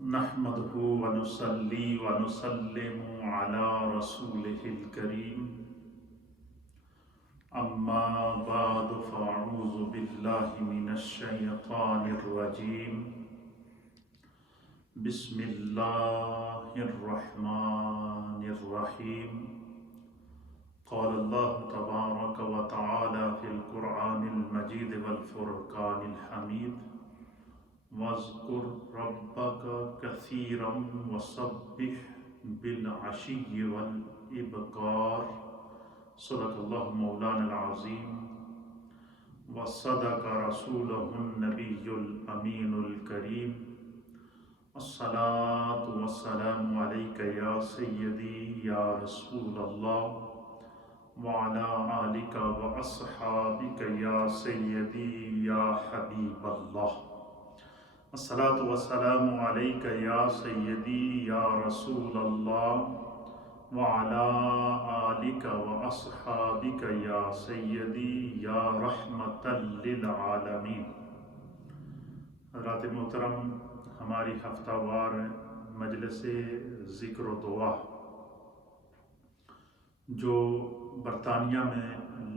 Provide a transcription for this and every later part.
نحمده ونصلي ونسلم على رسوله الكريم أما بعد فأعوذ بالله من الشيطان الرجيم بسم الله الرحمن الرحيم قال الله تبارك وتعالى في القرآن المجيد والفرقان الحميد واذكر ربك كثيرا وسبح بالعشي والإبكار صدق الله مولانا العظيم وصدق رسوله النبي الأمين الكريم الصلاة والسلام عليك يا سيدي يا رسول الله وعلى آلك وأصحابك يا سيدي يا حبيب الله الصلاة والسلام عليك يا سيدي يا رسول الله وعلى آلك وأصحابك يا سيدي يا رحمة للعالمين۔ حضرات محترم، ہماری ہفتہ وار مجلس ذکر و دعا جو برطانیہ میں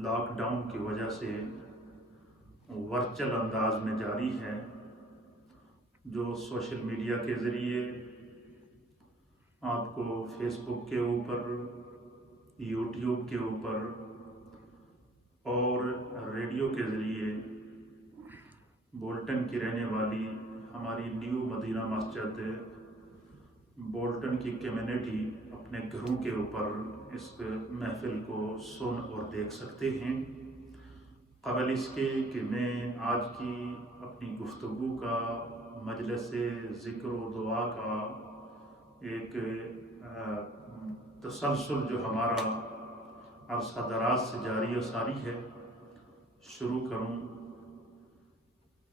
لاک ڈاؤن کی وجہ سے ورچوئل انداز میں جاری ہے، جو سوشل میڈیا کے ذریعے آپ کو فیس بک کے اوپر، یوٹیوب کے اوپر اور ریڈیو کے ذریعے بولٹن کی رہنے والی ہماری نیو مدینہ مسجد بولٹن کی کمیونٹی اپنے گھروں کے اوپر اس محفل کو سن اور دیکھ سکتے ہیں۔ قبل اس کے کہ میں آج کی اپنی گفتگو کا مجلس ذکر و دعا کا ایک تسلسل جو ہمارا عرصہ دراز سے جاری و ساری ہے شروع کروں،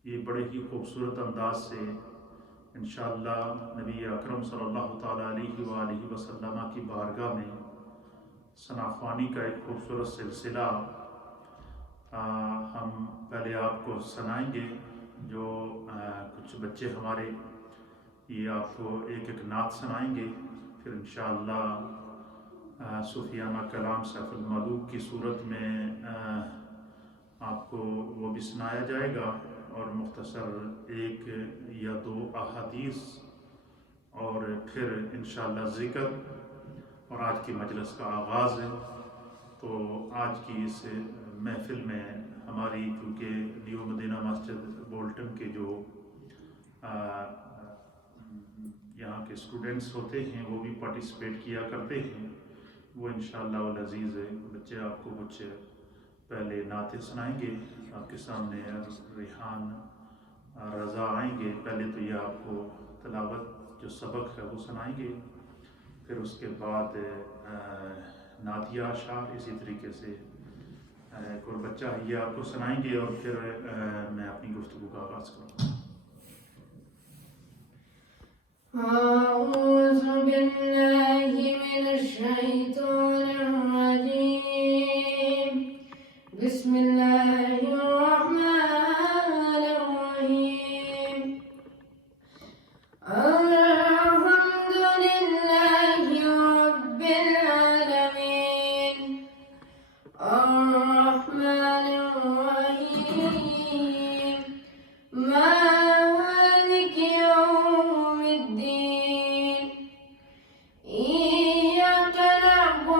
یہ بڑے ہی خوبصورت انداز سے انشاءاللہ نبی اکرم صلی اللہ تعالیٰ علیہ وآلہ وسلم کی بارگاہ میں ثناء کا ایک خوبصورت سلسلہ ہم پہلے آپ کو سنائیں گے، جو کچھ بچے ہمارے یہ آپ کو ایک ایک نعت سنائیں گے، پھر انشاءاللہ صوفیانہ کلام سیف الملوک کی صورت میں آپ کو وہ بھی سنایا جائے گا، اور مختصر ایک یا دو احادیث، اور پھر انشاءاللہ ذکر اور آج کی مجلس کا آغاز ہے۔ تو آج کی اس محفل میں ہماری کیونکہ نیو مدینہ مسجد بولٹن کے جو یہاں کے اسٹوڈنٹس ہوتے ہیں وہ بھی پارٹیسپیٹ کیا کرتے ہیں، وہ انشاءاللہ العزیز بچے آپ کو کچھ پہلے نعتیں سنائیں گے۔ آپ کے سامنے ریحان رضا آئیں گے، پہلے تو یہ آپ کو تلاوت جو سبق ہے وہ سنائیں گے، پھر اس کے بعد نعتیہ اشعار اسی طریقے سے ایک اور بچہ یہ آپ کو سنائیں گے، اور پھر میں اپنی گفتگو کا آغاز کروں۔ اعوذ باللہ من الشیطان الرجیم، بسم اللہ الرحمن الرحیم، الحمد للہ رب العالمین، الرحمن الرحیم، مالک یوم الدین، إياك نعبد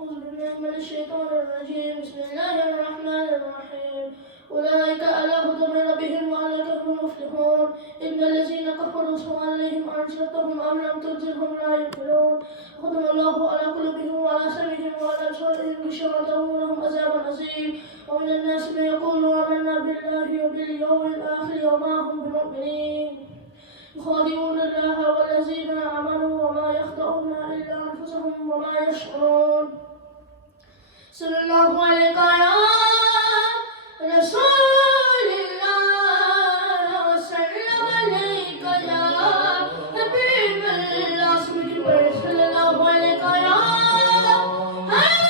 أعوذ بالله من الشيطان الرجيم بسم الله الرحمن الرحيم أولئك على هدى من ربهم وأولئك هم المفلحون إن الذين كفروا سواء عليهم أنذرتهم أم لم تنذرهم لا يؤمنون ختم الله على قلوبهم وعلى سمعهم وعلى أبصارهم غشاوة ولهم عذاب عظيم ومن الناس من يقول آمنا بالله وباليوم الآخر وما هم بمؤمنين يخادعون الله والذين آمنوا وما يخدعون إلا أنفسهم وما يشعرون صلى الله عليك يا رسول الله وسلم عليك يا حبيب الله صلى الله عليك يا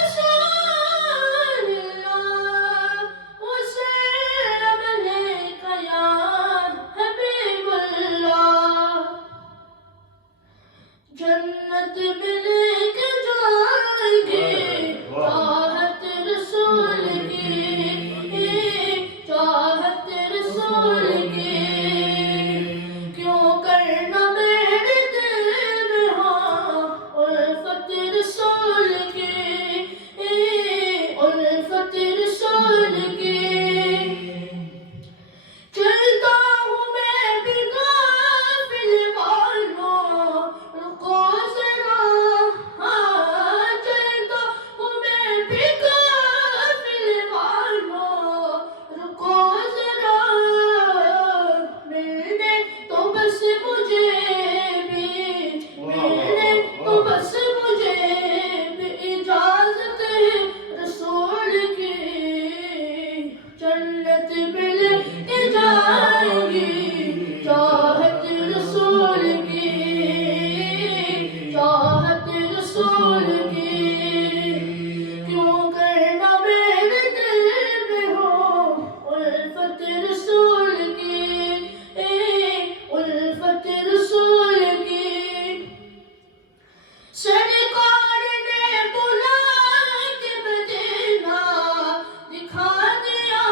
رسول الله وسلم عليك يا حبيب الله جنت مل کے جائیں گے چاہت رسول کی چاہت رسول کی کیوں کرنا میرے دل میں ہاں الفت رسول کی الفت رسول کی چلتا ہوں میں بھی غافل والوں رکو ذرا چلتا ہوں میں بھی غافل والوں رکو ذرا ملنے تو بس مجھے بھی ملنے تو بس مجھے بھی اجازت ہے رسول کی جنت مل کے جائیں گی چاہت رسول کی چاہت رسول کی کیوں کرنا میرے دل میں ہو الفت رسول کی الفت رسول کی سرکار نے بلا کے مدینہ دکھا دیا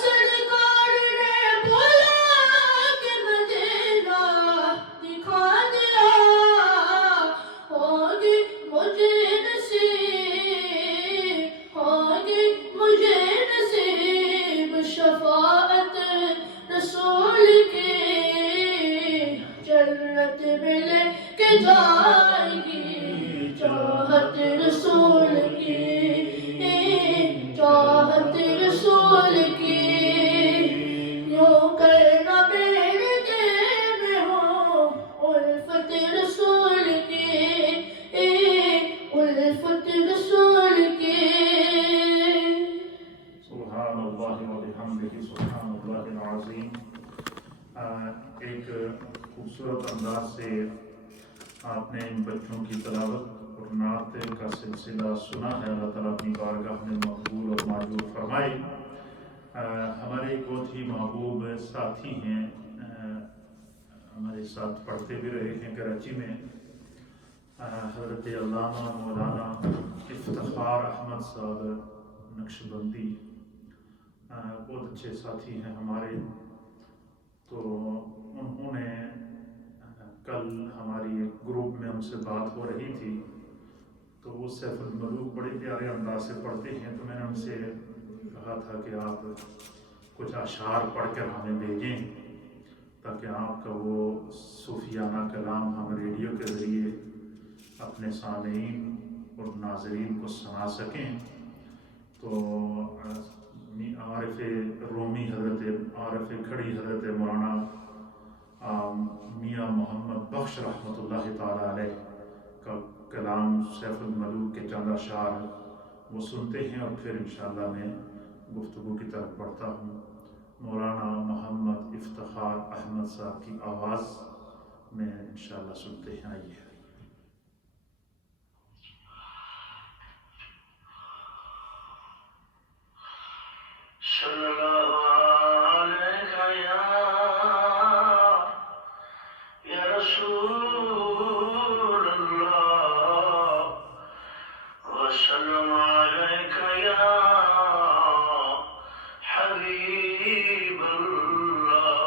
سرکار نے بلا کے مدینہ دکھا دیا ہوگی مجھے نصیب شفاعت رسول کی جنت مل کے جائے گی چاہت رسول کی چاہت رسول کی یوں کرنا میرے دل میں ہو الفت رسول کی الفت رسول کی سبحان اللہ و بحمدہ سبحان اللہ العظیم۔ ایک خوبصورت انداز سے آپ نے ان بچوں کی تلاوت اور نعت کا سلسلہ سنا ہے۔ اللہ تعالیٰ اپنی بارگاہ میں مقبول اور معجور فرمائے۔ ہمارے ایک بہت ہی محبوب ساتھی ہیں، ہمارے ساتھ پڑھتے بھی رہے ہیں کراچی میں، حضرت علامہ مولانا افتخار احمد صاحب نقشبندی، بہت اچھے ساتھی ہیں ہمارے۔ تو انہوں نے کل ہماری ایک گروپ میں ہم سے بات ہو رہی تھی، تو وہ سیف الملوک بڑے پیارے انداز سے پڑھتے ہیں، تو میں نے ان سے کہا تھا کہ آپ کچھ اشعار پڑھ کر ہمیں بھیجیں تاکہ آپ کا وہ صوفیانہ کلام ہم ریڈیو کے ذریعے اپنے سامعین اور ناظرین کو سنا سکیں۔ تو عارف رومی حضرت عارف کھڑی حضرت مولانا میاں محمد بخش رحمۃ اللہ تعالیٰ علیہ کا کلام سیف الملوک کے چند اشعار وہ سنتے ہیں، اور پھر انشاءاللہ میں گفتگو کی طرف بڑھتا ہوں۔ مولانا محمد افتخار احمد صاحب کی آواز میں انشاءاللہ سنتے ہیں، آئیے۔ صلی اللہ علیہ یا رسول اللہ وسلم علیک یا حبیب اللہ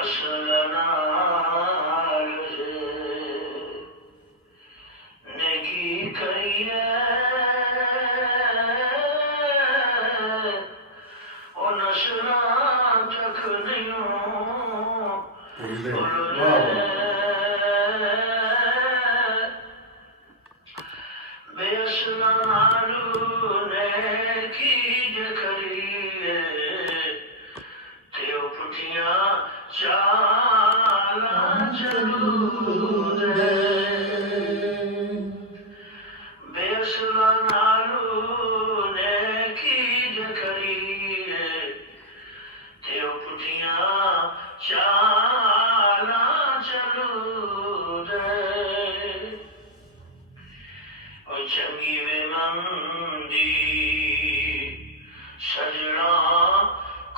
اصلنا نیکی کریے نشنا تک نہیں بے اسنا نالو نے کی جکریے تیو پٹیاں چالا چلو دے بے اسنا نالو نے کی جکریے تیو پٹیاں چالا چلو دے او چنگی وے مندی سجنا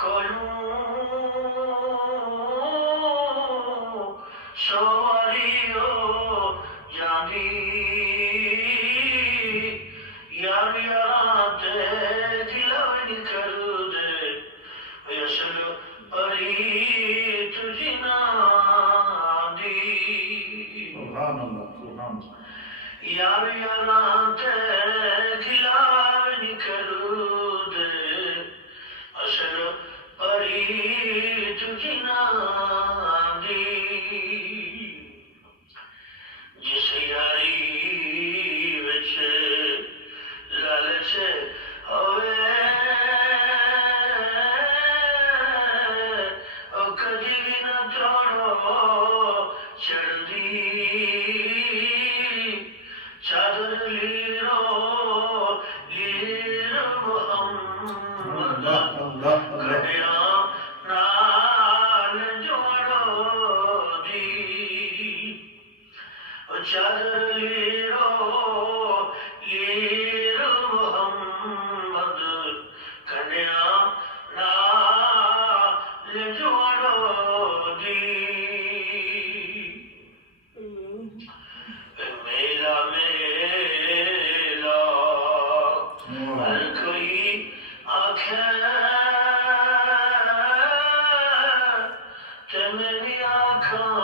کلوں سواریو جاندی یار یاراتے دلوی کر دے یسل پری تجھی نادی سبحان اللہ سبحان اللہ۔ یار یاراتے دلوی کر دے اصل پری تجھی نادی جس یاری وچ لالچ ہوئے او کدی بھی نہ توڑو چڑھدی چادر لیرو لیر محمد کھڑیا نال جوڑو دی چادر لیرو لیر محمد کھڑیا نال جوڑو دی تے میری آنکھاں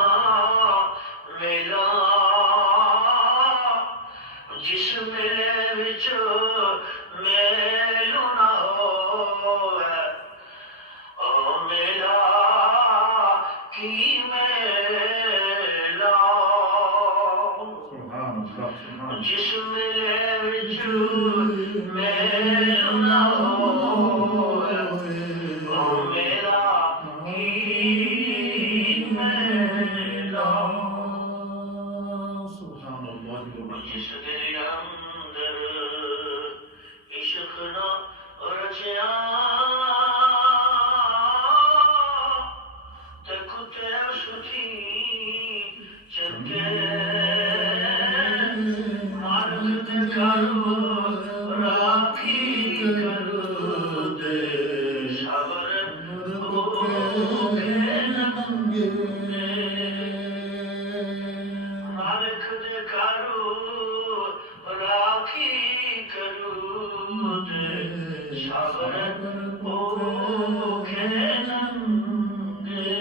ملا جس ملے وچ میلو نہ ہوئے او میلا کی میلا سبحان اللہ سبحان جس ملے وچ میلو نہ ہوئے او میلا کی میلا سبحان اللہ جس دل اندر عشق نہ رچیا تے کتے سچی چنگے مارک دے کرو راکھی کر دے صبر ہو کے ننگے مالک دے کرو راکھی کرو دے صبر ہو کے ننگے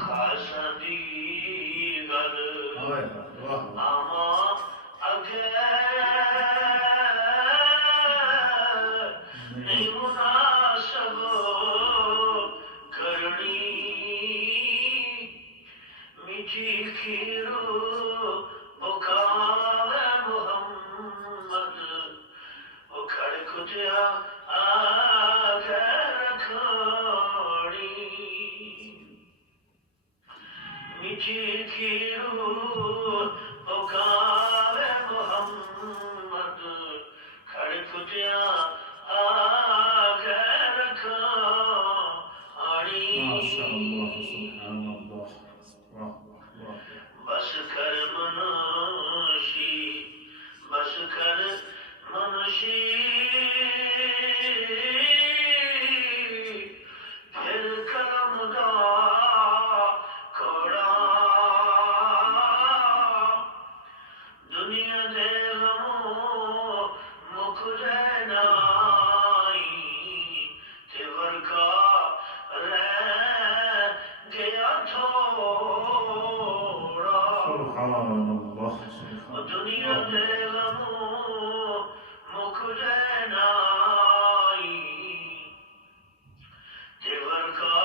خاصا دی گل واہ واہ آما اگے نہیں مناسب کرنی میٹھی کھیرو بکاوے محمد وہ کھڑ کھجیا آگے رکھانی میٹھی کھیرو بکاوے محمد کھڑ کھجیا آگے رکھانی ماشاء اللہ سبحان اللہ واہ واہ بس کر منشی بس کر منشی پھر قلم دا کوڑا دنیا دے غموں مکھ جینائی تے ورکا رہ گیا تھوڑا سبحان اللہ سبحان دنیا اللہ دے غموں مکھ جینائی تے ورکا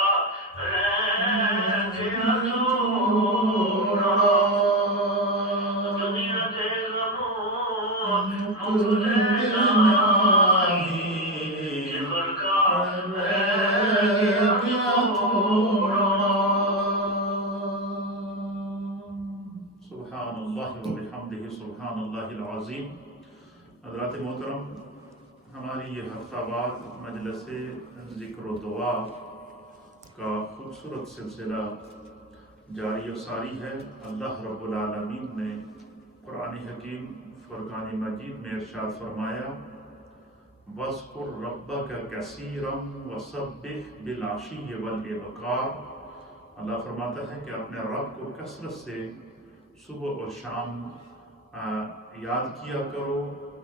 رہ گیا تھوڑا دنیا دے غموں مکھ جینائی تے ورکا رہ گیا تھوڑا سبحان اللہ وبحمدہ سبحان اللہ العظیم حضرات محترم ہماری یہ ہفتہ وار مجلس ذکر و دعا کا خوبصورت سلسلہ جاری و ساری ہے اللہ رب العالمین نے قرآن حکیم فرقان مجید میں ارشاد فرمایا وَاذْكُرْ رَبَّكَ كَثِيرًا وَسَبِّحْ بِالْعَشِيِّ وَالْإِبْكَارِ اللہ فرماتا ہے کہ اپنے رب کو کثرت سے صبح اور شام یاد کیا کرو،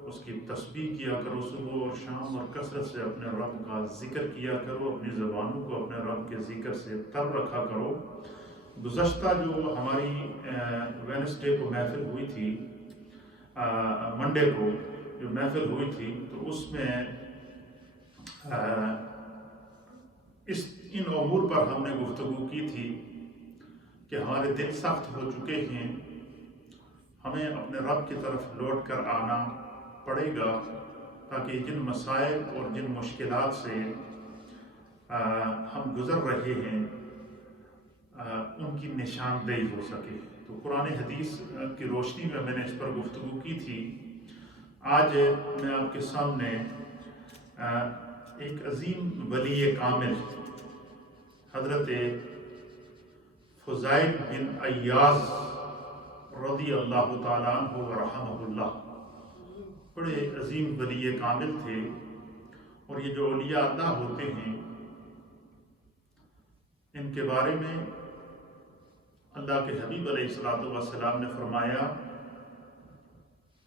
اس کی تسبیح کیا کرو صبح اور شام، اور کثرت سے اپنے رب کا ذکر کیا کرو، اپنی زبانوں کو اپنے رب کے ذکر سے تر رکھا کرو۔ گزشتہ جو ہماری وینسڈے کو محفل ہوئی تھی، منڈے کو جو محفل ہوئی تھی، تو اس میں ان امور پر ہم نے گفتگو کی تھی کہ ہمارے دل سخت ہو چکے ہیں، ہمیں اپنے رب کی طرف لوٹ کر آنا پڑے گا تاکہ جن مسائل اور جن مشکلات سے ہم گزر رہے ہیں ان کی نشاندہی ہو سکے۔ تو قرآن حدیث کی روشنی میں نے اس پر گفتگو کی تھی۔ آج میں آپ کے سامنے ایک عظیم ولی کامل حضرت فضائل بن عیاض رضی اللہ تعالیٰ عنہ ورحمہ اللہ، بڑے عظیم ولی کامل تھے، اور یہ جو اولیاء اللہ ہوتے ہیں ان کے بارے میں اللہ کے حبیب علیہ السلام نے فرمایا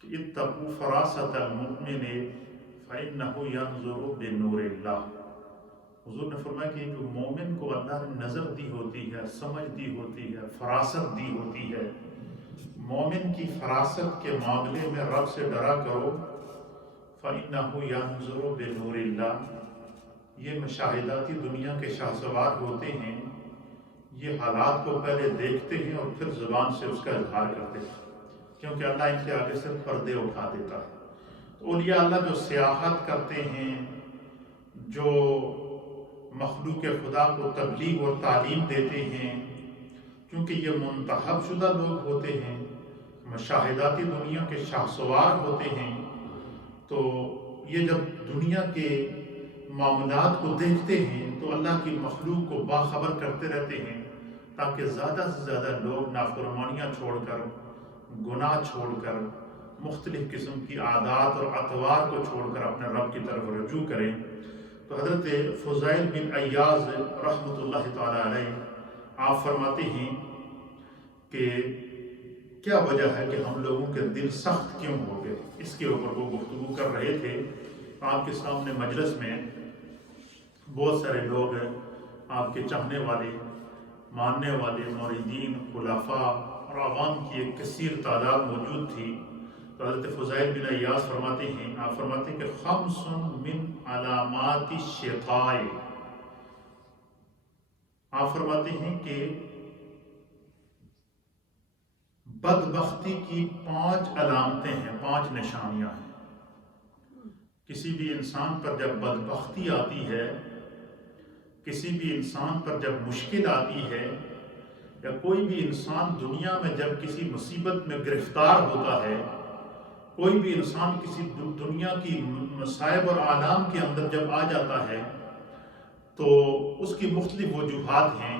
کہ اتقوا فراست المؤمن فإنه ينظر بنور اللہ، حضور نے فرمایا کہ جو مومن کو اللہ نے نظر دی ہوتی ہے، سمجھ دی ہوتی ہے، فراست دی ہوتی ہے، مومن کی فراست کے معاملے میں رب سے ڈرا کرو، فَإِنَّهُ يَنظُرُ بِنُورِ اللَّهِ، یہ مشاہداتی دنیا کے شاہ سوار ہوتے ہیں، یہ حالات کو پہلے دیکھتے ہیں اور پھر زبان سے اس کا اظہار کرتے ہیں، کیونکہ اللہ ان کے آگے سے پردے اٹھا دیتا ہے۔ تو اولیاء اللہ جو سیاحت کرتے ہیں، جو مخلوق خدا کو تبلیغ اور تعلیم دیتے ہیں، کیونکہ یہ منتخب شدہ لوگ ہوتے ہیں، مشاہداتی دنیا کے شاہ سوار ہوتے ہیں، تو یہ جب دنیا کے معاملات کو دیکھتے ہیں تو اللہ کی مخلوق کو باخبر کرتے رہتے ہیں، تاکہ زیادہ سے زیادہ لوگ نافرمانیاں چھوڑ کر، گناہ چھوڑ کر، مختلف قسم کی عادات اور اطوار کو چھوڑ کر اپنے رب کی طرف رجوع کریں۔ تو حضرت فضیل بن عیاض رحمۃ اللہ تعالی علیہ آپ فرماتے ہیں کہ کیا وجہ ہے کہ ہم لوگوں کے دل سخت کیوں ہو گئے، اس کے اوپر وہ گفتگو کر رہے تھے۔ آپ کے سامنے مجلس میں بہت سارے لوگ آپ کے چاہنے والے، ماننے والے، موریدین، خلفاء اور عوام کی ایک کثیر تعداد موجود تھی۔ تو حضرت فضیل بن عیاض فرماتے ہیں، آپ فرماتے ہیں کہ خمس من علامات الشقاء، آپ فرماتے ہیں کہ بدبختی کی 5 علامتیں ہیں، 5 نشانیاں ہیں۔ کسی بھی انسان پر جب بدبختی آتی ہے، کسی بھی انسان پر جب مشکل آتی ہے، یا کوئی بھی انسان دنیا میں جب کسی مصیبت میں گرفتار ہوتا ہے، کوئی بھی انسان کسی دنیا کی مصائب اور آلام کے اندر جب آ جاتا ہے تو اس کی مختلف وجوہات ہیں۔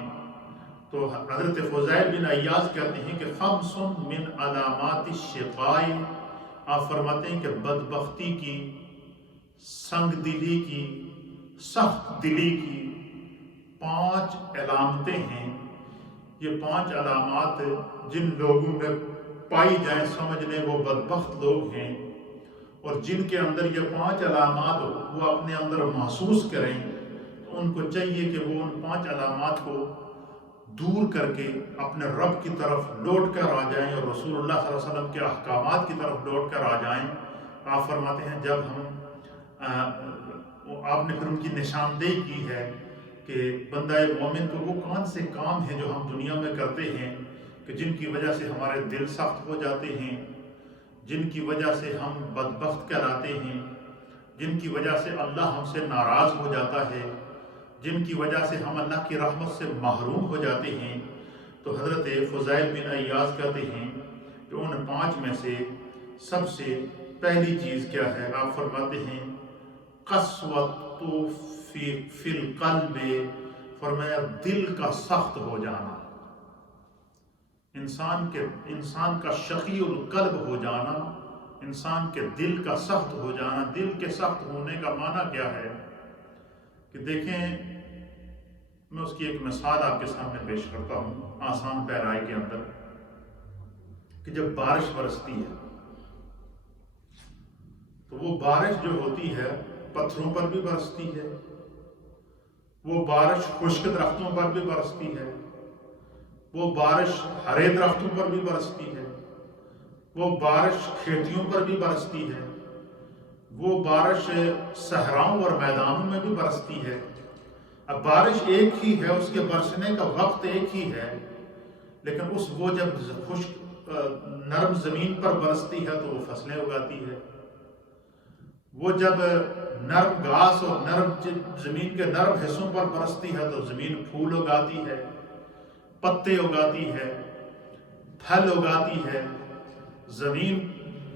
تو حضرت فضیل بن عیاض کہتے ہیں کہ خمس من علامات الشقاء، آپ فرماتے ہیں کہ بدبختی کی، سنگ دلی کی، سخت دلی کی 5 علامتیں ہیں۔ یہ 5 علامات جن لوگوں میں پائی جائیں سمجھ لیں وہ بدبخت لوگ ہیں، اور جن کے اندر یہ 5 علامات وہ اپنے اندر محسوس کریں تو ان کو چاہیے کہ وہ ان 5 علامات کو دور کر کے اپنے رب کی طرف لوٹ کر آ جائیں اور رسول اللہ صلی اللہ علیہ وسلم کے احکامات کی طرف لوٹ کر آ جائیں۔ آپ فرماتے ہیں جب آپ نے پھر ان کی نشاندہی کی ہے کہ بندہ مومن کو وہ کون سے کام ہیں جو ہم دنیا میں کرتے ہیں کہ جن کی وجہ سے ہمارے دل سخت ہو جاتے ہیں، جن کی وجہ سے ہم بدبخت کہلاتے ہیں، جن کی وجہ سے اللہ ہم سے ناراض ہو جاتا ہے، جن کی وجہ سے ہم اللہ کی رحمت سے محروم ہو جاتے ہیں۔ تو حضرت فضیل بن عیاض کہتے ہیں کہ ان 5 میں سے سب سے پہلی چیز کیا ہے؟ آپ فرماتے ہیں قسوۃ فی القلب، فرمایا دل کا سخت ہو جانا، انسان کا شقی القلب ہو جانا، انسان کے دل کا سخت ہو جانا۔ دل کے سخت ہونے کا معنی کیا ہے کہ دیکھیں، میں اس کی ایک مثال آپ کے سامنے پیش کرتا ہوں آسان پیرائی کے اندر، کہ جب بارش برستی ہے تو وہ بارش جو ہوتی ہے پتھروں پر بھی برستی ہے، وہ بارش خشک درختوں پر بھی برستی ہے، وہ بارش ہرے درختوں پر بھی برستی ہے، وہ بارش کھیتیوں پر بھی برستی ہے، وہ بارش صحراؤں اور میدانوں میں بھی برستی ہے۔ اب بارش ایک ہی ہے، اس کے برسنے کا وقت ایک ہی ہے، لیکن وہ جب خشک نرم زمین پر برستی ہے تو وہ فصلیں اگاتی ہے، وہ جب نرم گھاس اور نرم زمین کے نرم حصوں پر برستی ہے تو زمین پھول اگاتی ہے، پتے اگاتی ہے، پھل اگاتی ہے، زمین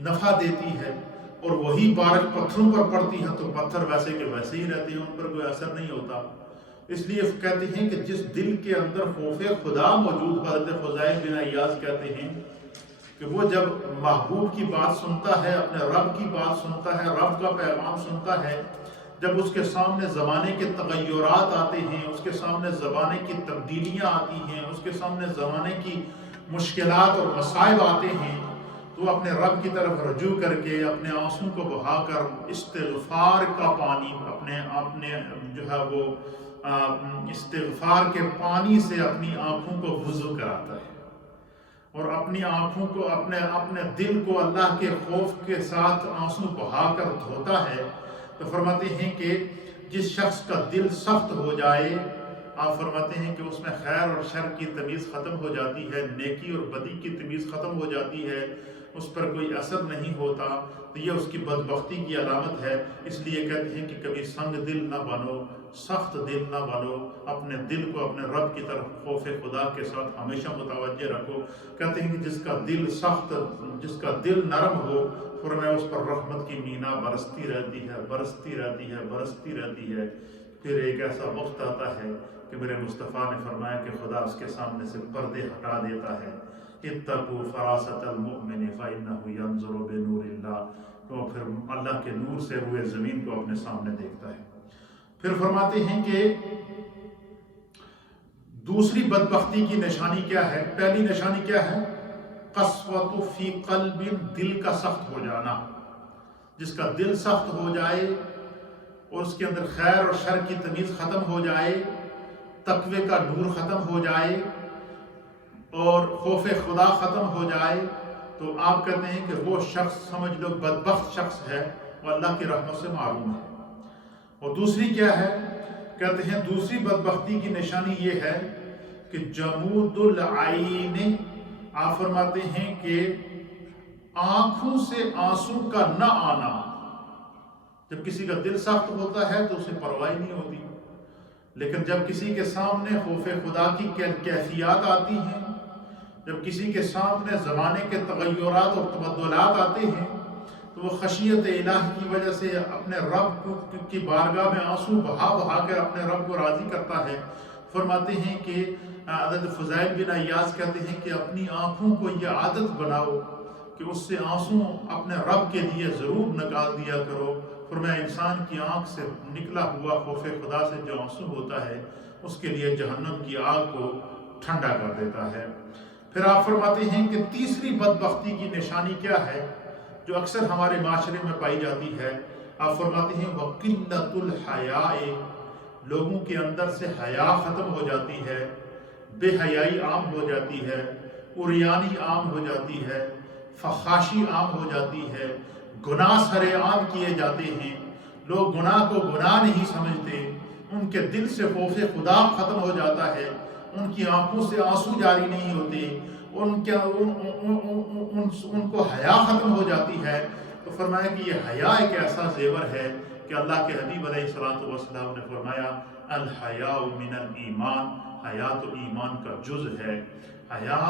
نفع دیتی ہے۔ اور وہی بارش پتھروں پر پڑتی ہے تو پتھر ویسے کے ویسے ہی رہتے ہیں، ان پر کوئی اثر نہیں ہوتا۔ اس لیے کہتے ہیں کہ جس دل کے اندر خوف خدا موجود، حضرت فضیل بن عیاض کہتے ہیں کہ وہ جب محبوب کی بات سنتا ہے، اپنے رب کی بات سنتا ہے، رب کا پیغام سنتا ہے، جب اس کے سامنے زمانے کے تغیرات آتے ہیں، اس کے سامنے زمانے کی تبدیلیاں آتی ہیں، اس کے سامنے زمانے کی مشکلات اور مصائب آتے ہیں، تو اپنے رب کی طرف رجوع کر کے اپنے آنسوں کو بہا کر استغفار کا پانی اپنے جو ہے وہ استغفار کے پانی سے اپنی آنکھوں کو وضو کراتا ہے اور اپنی آنکھوں کو اپنے دل کو اللہ کے خوف کے ساتھ آنسو بہا کر دھوتا ہے، تو فرماتے ہیں کہ جس شخص کا دل سخت ہو جائے، آپ فرماتے ہیں کہ اس میں خیر اور شر کی تمیز ختم ہو جاتی ہے، نیکی اور بدی کی تمیز ختم ہو جاتی ہے، اس پر کوئی اثر نہیں ہوتا، تو یہ اس کی بدبختی کی علامت ہے۔ اس لیے کہتے ہیں کہ کبھی سنگ دل نہ بنو، سخت دل نہ بنو، اپنے دل کو اپنے رب کی طرف خوف خدا کے ساتھ ہمیشہ متوجہ رکھو۔ کہتے ہیں کہ جس کا دل سخت، جس کا دل نرم ہو، فرمایا اس پر رحمت کی مینا برستی رہتی ہے، برستی رہتی ہے، برستی رہتی ہے۔ پھر ایک ایسا وقت آتا ہے کہ میرے مصطفیٰ نے فرمایا کہ خدا اس کے سامنے سے پردے ہٹا دیتا ہے۔ اتقوا فراست المؤمن فإنه ينظر بنور اللہ، تو پھر اللہ کے نور سے روئے زمین کو اپنے سامنے دیکھتا ہے۔ پھر فرماتے ہیں کہ دوسری بدبختی کی نشانی کیا ہے؟ پہلی نشانی کیا ہے؟ قسوۃ فی قلب، دل کا سخت ہو جانا۔ جس کا دل سخت ہو جائے اور اس کے اندر خیر اور شر کی تمیز ختم ہو جائے، تقوی کا نور ختم ہو جائے اور خوف خدا ختم ہو جائے، تو آپ کہتے ہیں کہ وہ شخص سمجھ لو بدبخت شخص ہے، وہ اللہ کی رحمت سے معروم ہے۔ اور دوسری کیا ہے؟ کہتے ہیں دوسری بدبختی کی نشانی یہ ہے کہ جمود العین، آپ فرماتے ہیں کہ آنکھوں سے آنسو کا نہ آنا۔ جب کسی کا دل سخت ہوتا ہے تو اسے پرواہ نہیں ہوتی، لیکن جب کسی کے سامنے خوف خدا کی کیفیات آتی ہیں، جب کسی کے سامنے زمانے کے تغیرات اور تبدلات آتے ہیں، تو وہ خشیت الہ کی وجہ سے اپنے رب کی بارگاہ میں آنسو بہا بہا کر اپنے رب کو راضی کرتا ہے۔ فرماتے ہیں کہ حضرت فضیل بن عیاض کہتے ہیں کہ اپنی آنکھوں کو یہ عادت بناؤ کہ اس سے آنسو اپنے رب کے لیے ضرور نکال دیا کرو۔ فرمایا انسان کی آنکھ سے نکلا ہوا خوف خدا سے جو آنسو ہوتا ہے، اس کے لیے جہنم کی آگ کو ٹھنڈا کر دیتا ہے۔ پھر آپ فرماتے ہیں کہ تیسری بدبختی کی نشانی کیا ہے جو اکثر ہمارے معاشرے میں پائی جاتی ہے؟ آپ فرماتے ہیں وَقِلَّةُ الْحَيَاءِ، لوگوں کے اندر سے حیا ختم ہو جاتی ہے، بے حیائی عام ہو جاتی ہے، عریانی عام ہو جاتی ہے، فحاشی عام ہو جاتی ہے، گناہ سرے عام کیے جاتے ہیں، لوگ گناہ کو گناہ نہیں سمجھتے، ان کے دل سے خوف خدا ختم ہو جاتا ہے، ان کی آنکھوں سے آنسو جاری نہیں ہوتے، ان کو حیا ختم ہو جاتی ہے۔ تو فرمایا کہ یہ حیا ایک ایسا زیور ہے کہ اللہ کے حبیب علیہ السلام نے فرمایا الحیاء من الایمان، حیا تو ایمان کا جز ہے۔ حیا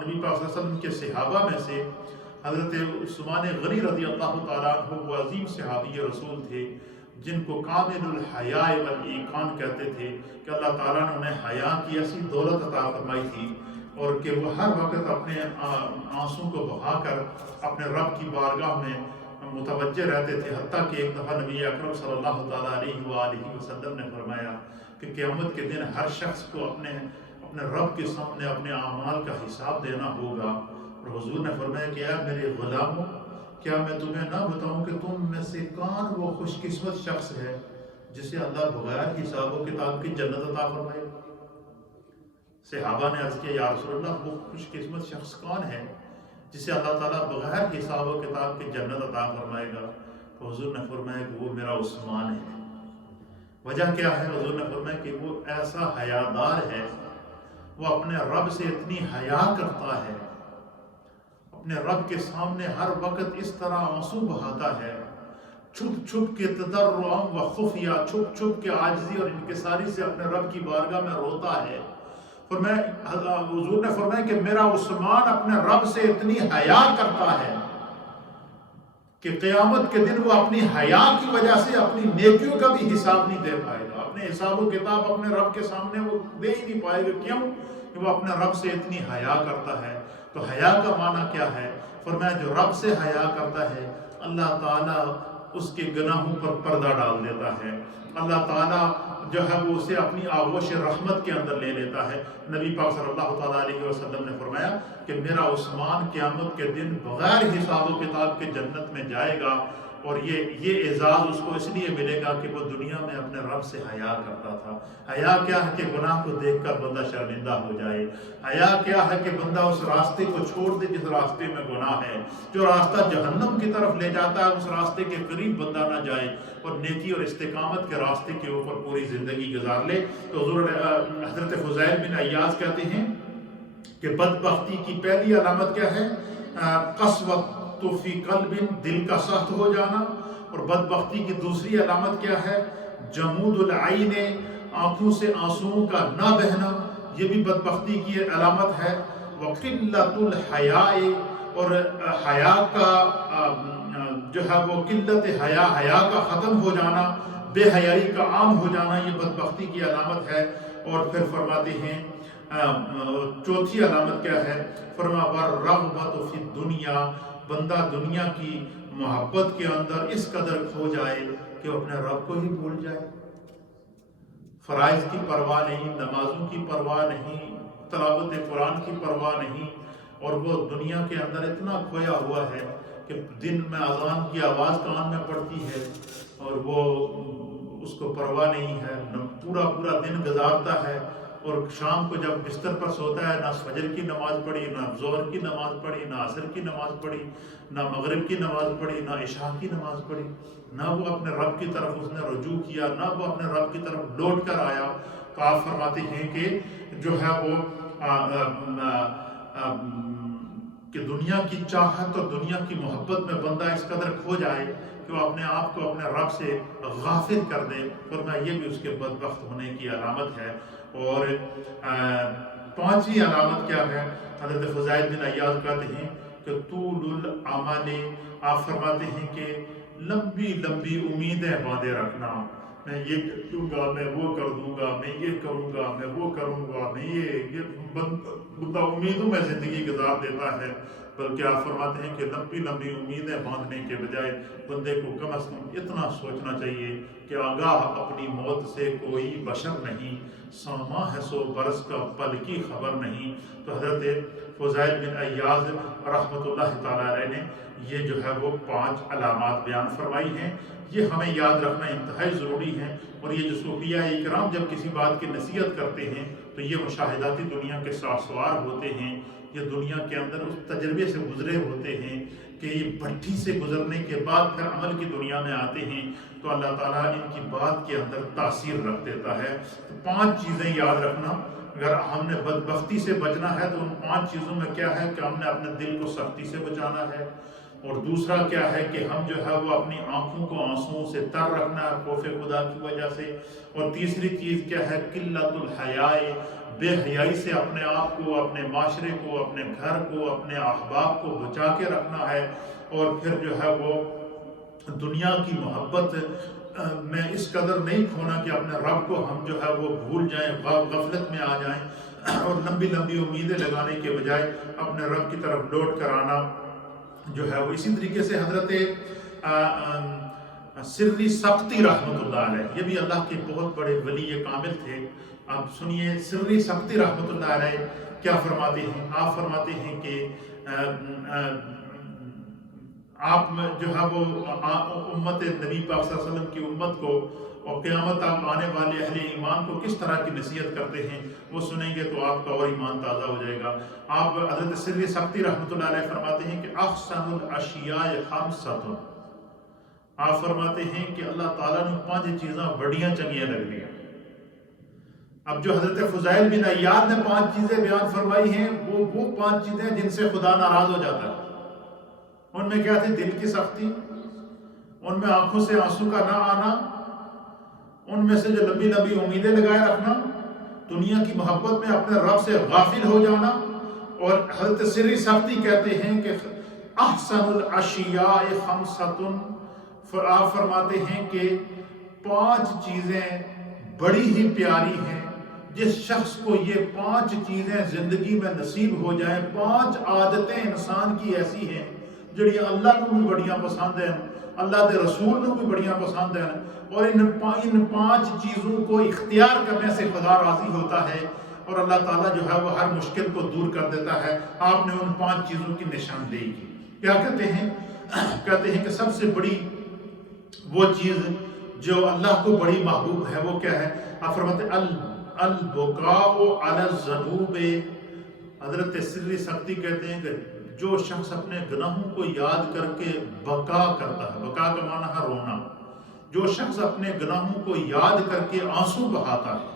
نبی پاک صلی اللہ علیہ وسلم کے صحابہ میں سے حضرت عثمان غنی رضی اللہ تعالیٰ عنہ وہ عظیم صحابی رسول تھے جن کو کامل الحیاء والایقان کہتے تھے کہ اللہ تعالیٰ نے انہیں حیا کی ایسی دولت عطا فرمائی تھی اور کہ وہ ہر وقت اپنے آنسوں کو بہا کر اپنے رب کی بارگاہ میں متوجہ رہتے تھے، حتیٰ کہ ایک دفعہ نبی اکرم صلی اللہ تعالیٰ علیہ وآلہ وسلم نے فرمایا کہ قیامت کے دن ہر شخص کو اپنے رب کے سامنے اپنے اعمال کا حساب دینا ہوگا، اور حضور نے فرمایا کہ اے میرے غلاموں، کیا میں تمہیں نہ بتاؤں کہ تم میں سے کون وہ خوش قسمت شخص ہے جسے اللہ بغیر حساب و کتاب کی جنت عطا فرمائے؟ صحابہ نے عرض کیا یا رسول اللہ وہ خوش قسمت شخص کون ہے جسے اللہ تعالیٰ بغیر حساب و کتاب کی جنت عطا فرمائے گا؟ تو حضور نے فرمایا کہ وہ میرا عثمان ہے۔ وجہ کیا ہے؟ حضور نے فرمایا کہ وہ ایسا حیادار ہے، وہ اپنے رب سے اتنی حیا کرتا ہے، اپنے رب کے سامنے ہر وقت اس طرح آنسو بہاتا ہے، چھپ چھپ کے تضرعا و خفیہ، چھپ چھپ کے عاجزی اور انکساری سے اپنے رب کی بارگاہ میں روتا ہے۔ حضور نے فرمایا کہ میرا عثمان اپنے رب سے اتنی حیا کرتا ہے کہ قیامت کے دن وہ اپنی حیا کی وجہ سے اپنی نیکیوں کا بھی حساب نہیں دے پائے گا، اپنے حساب و کتاب اپنے رب کے سامنے وہ دے ہی نہیں پائے گا۔ کیوں؟ کہ وہ اپنے رب سے اتنی حیا کرتا ہے۔ تو حیا کا معنی کیا ہے؟ فرمایا جو رب سے حیا کرتا ہے اللہ تعالیٰ اس کے گناہوں پر پردہ ڈال دیتا ہے، اللہ تعالیٰ جو ہے وہ اسے اپنی آغوش رحمت کے اندر لے لیتا ہے۔ نبی پاک صلی اللہ تعالیٰ علیہ وسلم نے فرمایا کہ میرا عثمان قیامت کے دن بغیر حساب و کتاب کے جنت میں جائے گا، اور یہ اعزاز اس کو اس لیے ملے گا کہ وہ دنیا میں اپنے رب سے حیا کرتا تھا۔ حیا کیا ہے کہ گناہ کو دیکھ کر بندہ شرمندہ ہو جائے، حیا کیا ہے کہ بندہ اس راستے کو چھوڑ دے جس راستے میں گناہ ہے، جو راستہ جہنم کی طرف لے جاتا ہے اس راستے کے قریب بندہ نہ جائے، اور نیکی اور استقامت کے راستے کے اوپر پوری زندگی گزار لے۔ تو حضرت فضیل بن عیاض کہتے ہیں کہ بدبختی کی پہلی علامت کیا ہے؟ قسوۃ فی قلب، دل کا سخت ہو جانا، اور بدبختی کی دوسری علامت کیا ہے؟ جمود العین، آنکھوں سے آنسوؤں کا نہ بہنا، یہ بھی بدبختی کی علامت ہے۔ وقلۃ الحیاء، اور حیا کا جو ہے وہ قلت حیا کا ختم ہو جانا، بے حیائی کا عام ہو جانا، یہ بدبختی کی علامت ہے۔ اور پھر فرماتے ہیں چوتھی علامت کیا ہے؟ والرغبۃ فی الدنیا، بندہ دنیا کی محبت کے اندر اس قدر کھو جائے کہ وہ اپنے رب کو ہی بھول جائے، فرائض کی پرواہ نہیں، نمازوں کی پرواہ نہیں، تلاوت قرآن کی پرواہ نہیں، اور وہ دنیا کے اندر اتنا کھویا ہوا ہے کہ دن میں اذان کی آواز کان میں پڑتی ہے اور وہ اس کو پرواہ نہیں ہے، پورا دن گزارتا ہے، اور شام کو جب بستر پر سوتا ہے نہ فجر کی نماز پڑھی، نہ ظہر کی نماز پڑھی، نہ عصر کی نماز پڑھی، نہ مغرب کی نماز پڑھی، نہ عشاء کی نماز پڑھی، نہ وہ اپنے رب کی طرف اس نے رجوع کیا، نہ وہ اپنے رب کی طرف لوٹ کر آیا۔ تو آپ فرماتے ہیں کہ جو ہے وہ کہ دنیا کی چاہت اور دنیا کی محبت میں بندہ اس قدر کھو جائے کہ وہ اپنے آپ کو اپنے رب سے غافل کر دے، ورنہ یہ بھی اس کے بدبخت ہونے کی علامت ہے۔ اور پانچویں علامت کیا ہے؟ حضرت فضیل بن عیاض کہتے ہیں کہ طول العمل، آپ فرماتے ہیں کہ لمبی امیدیں باندھے رکھنا، میں یہ کر دوں گا، میں وہ کر دوں گا، میں یہ کروں گا، میں وہ کروں گا، میں یہ بندہ امیدوں میں زندگی گزار دیتا ہے۔ بلکہ آپ فرماتے ہیں کہ لمبی امیدیں باندھنے کے بجائے بندے کو کم از کم اتنا سوچنا چاہیے کہ آگاہ اپنی موت سے کوئی بشر نہیں، ساما ہے 100 برس کا پل کی خبر نہیں۔ تو حضرت فضیل بن عیاض رحمۃ اللہ تعالیٰ علیہ نے یہ جو ہے وہ 5 علامات بیان فرمائی ہیں، یہ ہمیں یاد رکھنا انتہائی ضروری ہے۔ اور یہ جو صوفیاء اکرام جب کسی بات کی نصیحت کرتے ہیں تو یہ مشاہداتی دنیا کے سوار ہوتے ہیں، یہ دنیا کے اندر اس تجربے سے گزرے ہوتے ہیں کہ یہ بھٹی سے گزرنے کے بعد پھر عمل کی دنیا میں آتے ہیں، تو اللہ تعالیٰ ان کی بات کے اندر تاثیر رکھ دیتا ہے۔ تو 5 چیزیں یاد رکھنا، اگر ہم نے بدبختی سے بچنا ہے تو ان 5 چیزوں میں کیا ہے کہ ہم نے اپنے دل کو سختی سے بچانا ہے، اور دوسرا کیا ہے کہ ہم جو ہے وہ اپنی آنکھوں کو آنسوؤں سے تر رکھنا ہے خوف خدا کی وجہ سے، اور تیسری چیز کیا ہے؟ قلت الحیاء، بے حیائی سے اپنے آپ کو، اپنے معاشرے کو، اپنے گھر کو، اپنے احباب کو بچا کے رکھنا ہے، اور پھر جو ہے وہ دنیا کی محبت میں اس قدر نہیں کھونا کہ اپنے رب کو ہم جو ہے وہ بھول جائیں، غفلت میں آ جائیں، اور لمبی امیدیں لگانے کے بجائے اپنے رب کی طرف لوٹ کر آنا جو ہے وہ۔ اسی طریقے سے حضرت سری سقطی رحمۃ اللہ علیہ، یہ بھی اللہ کے بہت بڑے ولی کامل تھے۔ آپ سنیے سری سقطی رحمۃ اللہ علیہ کیا فرماتے ہیں۔ آپ فرماتے ہیں کہ آپ جو ہے وہ امت نبی پاک صلی اللہ علیہ وسلم کی امت کو اور قیامت تک آنے والے اہل ایمان کو کس طرح کی نصیحت کرتے ہیں، وہ سنیں گے تو آپ کا اور ایمان تازہ ہو جائے گا۔ آپ حضرت سری سقطی رحمۃ اللہ علیہ فرماتے ہیں کہ احسن الاشیاء خمسۃ، آپ فرماتے ہیں کہ اللہ تعالیٰ نے 5 چیزاں بڑیاں چنگیاں لگ دیا۔ اب جو حضرت فضیل بن عیاض نے 5 چیزیں بیان فرمائی ہیں، وہ 5 چیزیں جن سے خدا ناراض ہو جاتا ہے۔ ان میں کیا تھی؟ دل کی سختی، ان میں آنکھوں سے آنسو کا نہ آنا، ان میں سے جو لمبی امیدیں لگائے رکھنا، دنیا کی محبت میں اپنے رب سے غافل ہو جانا۔ اور حضرت سری سقطی کہتے ہیں کہ احسن الاشیاء خمسۃ، آپ فرماتے ہیں کہ 5 چیزیں بڑی ہی پیاری ہیں، جس شخص کو یہ 5 چیزیں زندگی میں نصیب ہو جائیں، 5 عادتیں انسان کی ایسی ہیں جڑی اللہ کو بھی بڑیاں پسند ہیں، اللہ دے رسول نو بھی بڑیاں پسند ہیں، اور ان 5 چیزوں کو اختیار کرنے سے خدا راضی ہوتا ہے، اور اللہ تعالیٰ جو ہے وہ ہر مشکل کو دور کر دیتا ہے۔ آپ نے ان 5 چیزوں کی نشاندہی کی۔ کیا کہتے ہیں؟ کہتے ہیں کہ سب سے بڑی وہ چیز جو اللہ کو بڑی محبوب ہے وہ کیا ہے؟ آپ فرماتے البکاء علی الذنوب۔ حضرت سری سختی کہتے ہیں کہ جو شخص اپنے گناہوں کو یاد کر کے بکا کرتا ہے، بکا کا معنی ہے رونا، جو شخص اپنے گناہوں کو یاد کر کے آنسو بہاتا ہے،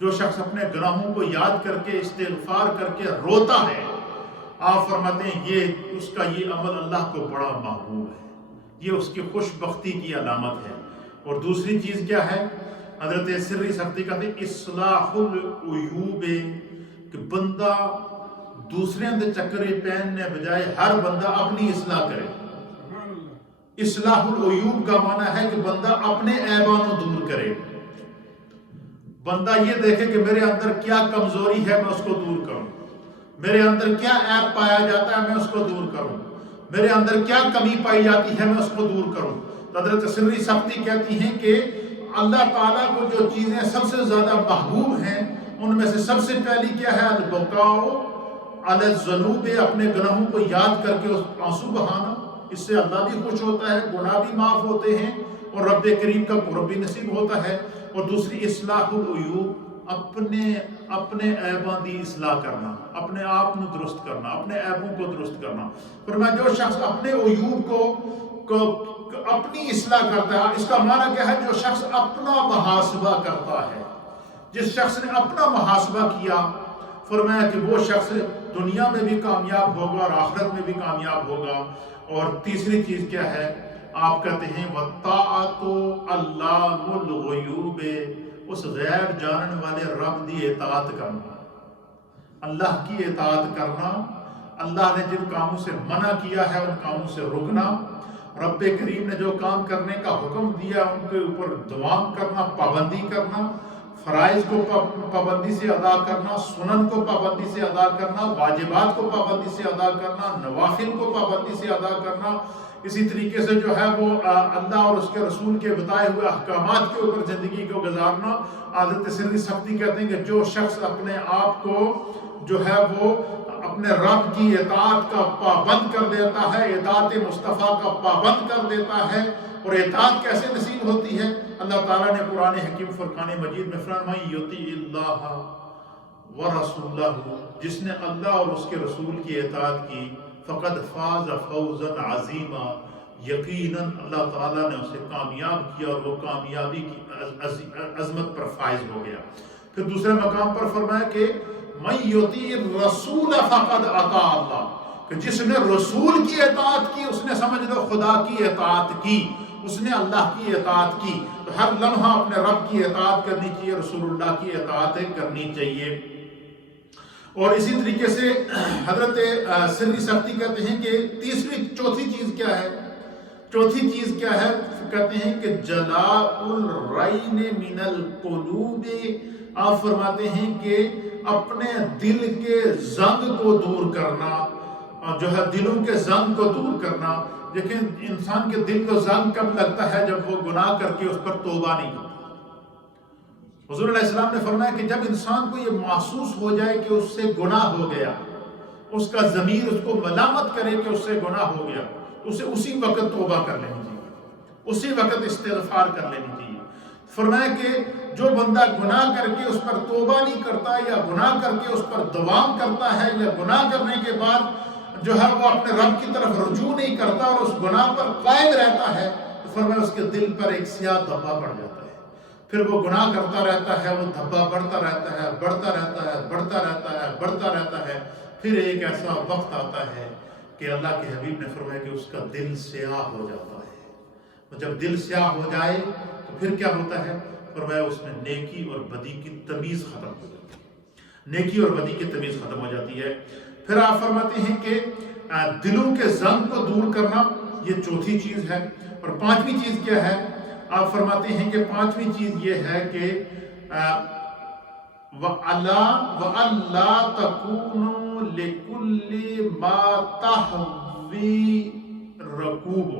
جو شخص اپنے گناہوں کو یاد کر کے استغفار کر کے روتا ہے، آپ فرماتے ہیں یہ اس کا یہ عمل اللہ کو بڑا محبوب ہے، یہ اس کی خوش بختی کی علامت ہے۔ اور دوسری چیز کیا ہے؟ حضرت سری سختی کہتے ہیں اصلاح العیوب، کہ بندہ دوسرے دے چکرے پہننے بجائے ہر بندہ اپنی اصلاح کرے۔ اصلاح العیوب کا معنی ہے کہ بندہ اپنے عیبانوں دور کرے، بندہ یہ دیکھے کہ میرے اندر کیا کمزوری ہے میں اس کو دور کروں، میرے اندر کیا عیب پایا جاتا ہے میں اس کو دور کروں، میرے اندر کیا کمی پائی جاتی ہے میں اس کو دور کروں۔ حضرت سری سختی کہتی ہیں کہ اللہ تعالیٰ کو جو چیزیں سب سے زیادہ محبوب ہیں ان میں سے سب سے پہلی کیا ہے؟ البکاء علی الذنوب، اپنے گناہوں کو یاد کر کے آنسو بہانا، اس سے اللہ بھی خوش ہوتا ہے، گناہ بھی معاف ہوتے ہیں اور رب کریم کا قرب بھی نصیب ہوتا ہے۔ اور دوسری اصلاح العیوب، اپنے عیباں دی اصلاح کرنا، اپنے آپ کو درست کرنا، اپنے عیبوں کو درست کرنا۔ فرمایا جو شخص اپنے عیوب کو اپنی اصلاح کرتا ہے، اس کا معنی کیا ہے؟ جو شخص اپنا محاسبہ کرتا ہے، جس شخص نے اپنا محاسبہ کیا، فرمایا کہ وہ شخص دنیا میں بھی کامیاب ہوگا اور آخرت میں بھی کامیاب ہوگا۔ اور تیسری چیز کیا ہے؟ آپ کہتے ہیں وَطَاعَةُ عَلَّامُ الْغُیُوبِ، اس غیب جانن والے رب دی اطاعت کرنا، اللہ کی اطاعت کرنا، اللہ نے جن کاموں سے منع کیا ہے ان کاموں سے رکنا، رب کریم نے جو کام کرنے کا حکم دیا ان کے اوپر دوام کرنا، پابندی کرنا، فرائض کو پابندی سے ادا کرنا، سنن کو پابندی سے ادا کرنا، واجبات کو پابندی سے ادا کرنا، نوافل کو پابندی سے ادا کرنا۔ اسی طریقے سے جو ہے وہ اللہ اور اس کے رسول کے بتائے ہوئے احکامات کے اوپر زندگی کو گزارنا۔ حضرت سری سختی کہتے ہیں کہ جو شخص اپنے آپ کو جو ہے وہ اپنے رب کی اطاعت کا پابند کر دیتا ہے، اطاعت مصطفیٰ کا پابند کر دیتا ہے، اور اطاعت کیسے نصیب ہوتی ہے؟ اللہ تعالیٰ نے قرآن حکیم فرقان مجید میں فرمایا یطیع اللہ ورسولہ، جس نے اللہ اور اس کے رسول کی اطاعت کی فقد فاز فوزا عظیما، یقیناً اللہ تعالیٰ نے اسے کامیاب کیا اور وہ کامیابی کی عظمت پر فائز ہو گیا۔ پھر دوسرے مقام پر فرمایا کہ من یطیع الرسول فقد اطاع اللہ، کہ جس نے رسول کی اطاعت کی اس نے سمجھ لو خدا کی اطاعت کی، اس نے اللہ کی اطاعت کی۔ تو ہر لمحہ اپنے رب کی اطاعت کرنی چاہیے، رسول اللہ کی اطاعت کرنی چاہیے۔ اور اسی طریقے سے حضرت سری سختی کہتے ہیں کہ چوتھی چیز کیا ہے؟ چوتھی چیز کیا ہے؟ کہتے ہیں کہ جلاء الرین من القلوب، آپ فرماتے ہیں کہ اپنے دل کے زنگ کو دور کرنا، جو ہے دلوں کے زنگ کو دور کرنا۔ لیکن انسان کے دل کو زنگ کب لگتا ہے؟ جب وہ گناہ کر کے اس پر توبہ نہیں کرتا۔ حضور علیہ السلام نے فرمایا کہ جب انسان کو یہ محسوس ہو جائے کہ اس سے گناہ ہو گیا، اس کا ضمیر اس کو ملامت کرے کہ اس سے گناہ ہو گیا، تو اسے اسی وقت توبہ کر لینی چاہیے، اسی وقت استغفار کر لینی چاہیے۔ فرمایا کہ جو بندہ گناہ کر کے اس پر توبہ نہیں کرتا، یا گناہ کر کے اس پر دوام کرتا ہے، یا گناہ کرنے کے بعد جو ہے وہ اپنے رب کی طرف رجوع نہیں کرتا اور اس گناہ پر قائم رہتا ہے، تو فرمایا اس کے دل پر ایک سیاہ دھبا پڑ جاتا ہے، پھر وہ گناہ کرتا رہتا ہے، وہ دھبا بڑھتا رہتا ہے، بڑھتا رہتا ہے، بڑھتا رہتا ہے، بڑھتا رہتا ہے۔ پھر ایک ایسا وقت آتا ہے کہ اللہ کے حبیب نے فرمایا کہ اس کا دل سیاہ ہو جاتا ہے۔ جب دل سیاہ ہو جائے تو پھر کیا ہوتا ہے؟ فرمایا اس میں نیکی اور بدی کی تمیز ختم ہو جاتی ہے، نیکی اور بدی کی تمیز ختم ہو جاتی ہے۔ پھر آپ فرماتے ہیں کہ دلوں کے زنگ کو دور کرنا، یہ چوتھی چیز ہے۔ اور پانچویں چیز کیا ہے؟ آپ فرماتے ہیں کہ پانچویں چیز یہ ہے کہ وَأَلَّا تَكُونُوا لِكُلِّ مَا تَحْوِي رَكُوبٌ،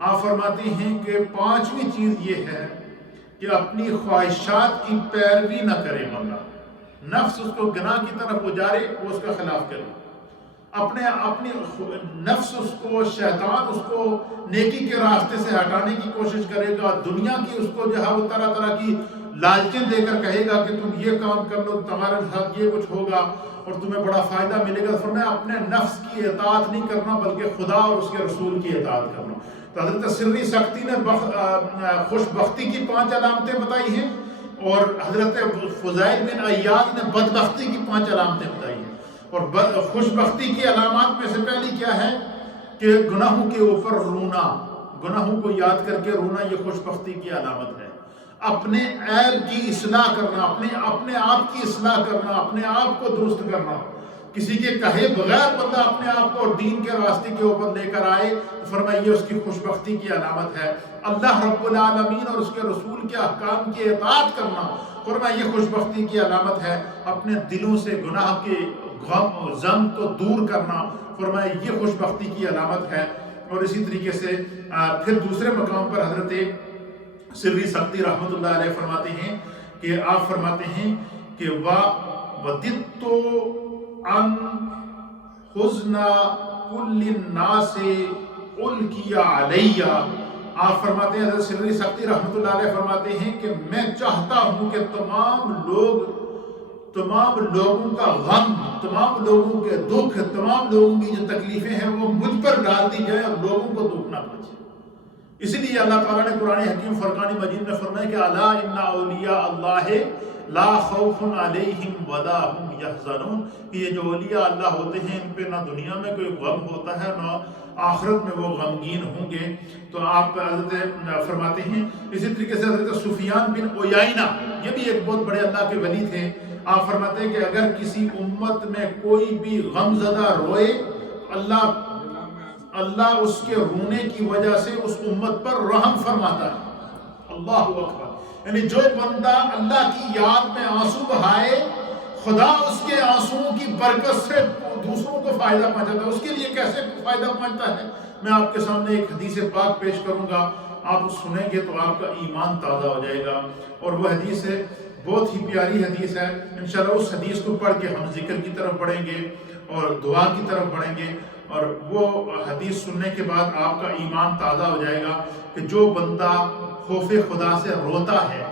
آپ فرماتے ہیں کہ پانچویں چیز یہ ہے کہ اپنی خواہشات کی پیروی نہ کرے بندہ، نفس اس کو گناہ کی طرف اجارے وہ اس کا خلاف کرے، اپنی نفس اس کو، شیطان اس کو نیکی کے راستے سے ہٹانے کی کوشش کرے گا، دنیا کی اس کو جو ہے وہ طرح طرح کی لالچیں دے کر کہے گا کہ تم یہ کام کر لو، تمہارے ساتھ یہ کچھ ہوگا اور تمہیں بڑا فائدہ ملے گا۔ فرمایا اپنے نفس کی اطاعت نہیں کرنا بلکہ خدا اور اس کے رسول کی اطاعت کرنا۔ تو حضرت سری سختی نے خوش بختی کی 5 علامتیں بتائی ہیں، اور حضرت فضائل بن عیاض نے بدبختی کی 5 علامتیں بتائی ہیں۔ اور خوش بختی کی علامات میں سے پہلی کیا ہے کہ گناہوں کے اوپر رونا، گناہوں کو یاد کر کے رونا، یہ خوش بختی کی علامت ہے۔ اپنے عیب کی اصلاح کرنا، اپنے آپ کی اصلاح کرنا، اپنے آپ کو درست کرنا، کسی کے کہے بغیر بندہ اپنے آپ کو دین کے راستے کے اوپر لے کر آئے تو فرمایا یہ اس کی خوش بختی کی علامت ہے۔ اللہ رب العالمین اور اس کے رسول کے احکام کی اطاعت کرنا، فرمایا یہ خوش بختی کی علامت ہے۔ اپنے دلوں سے گناہ کے غم کو دور کرنا، فرمایا یہ خوش بختی کی علامت ہے۔ اور اسی طریقے سے پھر دوسرے مقام پر حضرت سری سختی رحمۃ اللہ علیہ فرماتے ہیں کہ آپ فرماتے ہیں کہ وَدِدْتُ ان حزن کل الناس القی علیہ۔ آپ فرماتے ہیں، حضرت سری سختی رحمۃ اللہ علیہ فرماتے ہیں کہ میں چاہتا ہوں کہ تمام لوگوں کا غم، تمام لوگوں کے دکھ، تمام لوگوں کی جو تکلیفیں ہیں وہ مجھ پر ڈال دی جائے اور لوگوں کو دکھ نہ پہنچے۔ اسی لیے اللہ تعالیٰ نے قرآن حکیم فرقان مجید میں فرمایا کہ الا ان اولیاء اللہ لا خوف علیہم ولا هم یحزنون، کہ یہ جو اولیاء اللہ ہوتے ہیں ان پہ نہ دنیا میں کوئی غم ہوتا ہے نہ آخرت میں وہ غمگین ہوں گے۔ تو آپ حضرت فرماتے ہیں، اسی طریقے سے حضرت سفیان بن عیینہ، یہ بھی ایک بہت بڑے اللہ کے ولی تھے، آپ فرماتے ہیں کہ اگر کسی امت میں کوئی بھی غم زدہ روئے، اللہ اس کے رونے کی وجہ سے اس امت پر رحم فرماتا ہے۔ اللہ اکبر، یعنی جو بندہ اللہ کی یاد میں آنسو بہائے، خدا اس کے آنسوؤں کی برکت سے دوسروں کو فائدہ پہنچاتا ہے۔ اس کے لیے کیسے فائدہ پہنچتا ہے، میں آپ کے سامنے ایک حدیث پاک پیش کروں گا، آپ سنیں گے تو آپ کا ایمان تازہ ہو جائے گا۔ اور وہ حدیث ہے، بہت ہی پیاری حدیث ہے، انشاءاللہ اس حدیث کو پڑھ کے ہم ذکر کی طرف بڑھیں گے اور دعا کی طرف بڑھیں گے، اور وہ حدیث سننے کے بعد آپ کا ایمان تازہ ہو جائے گا کہ جو بندہ خوف خدا سے روتا ہے،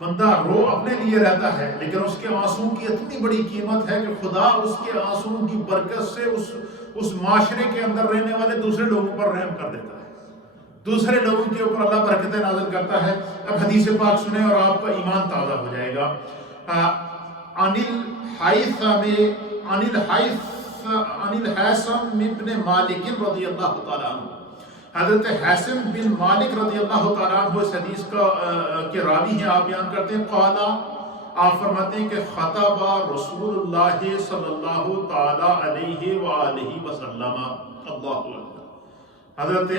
بندہ رو اپنے لیے رہتا ہے لیکن اس کے آنسوؤں کی اتنی بڑی قیمت ہے کہ خدا اس کے آنسوؤں کی برکت سے اس معاشرے کے اندر رہنے والے دوسرے لوگوں پر رحم کر دیتا ہے، دوسرے لوگوں کے اوپر اللہ برکتیں نازل کرتا ہے۔ اب حدیث پاک سنیں اور آپ کا ایمان تازہ ہو جائے گا۔ عن الحیثم بن مالک رضی اللہ تعالیٰ عنہ، حضرت حیثم بن مالک رضی اللہ تعالیٰ عنہ اس حدیث کے راوی ہیں، آپ بیان کرتے ہیں، قالا، آپ فرماتے ہیں کہ خطب رسول اللہ صلی اللہ تعالیٰ علیہ وآلہ وسلم۔ اللہ اکبر، حضرت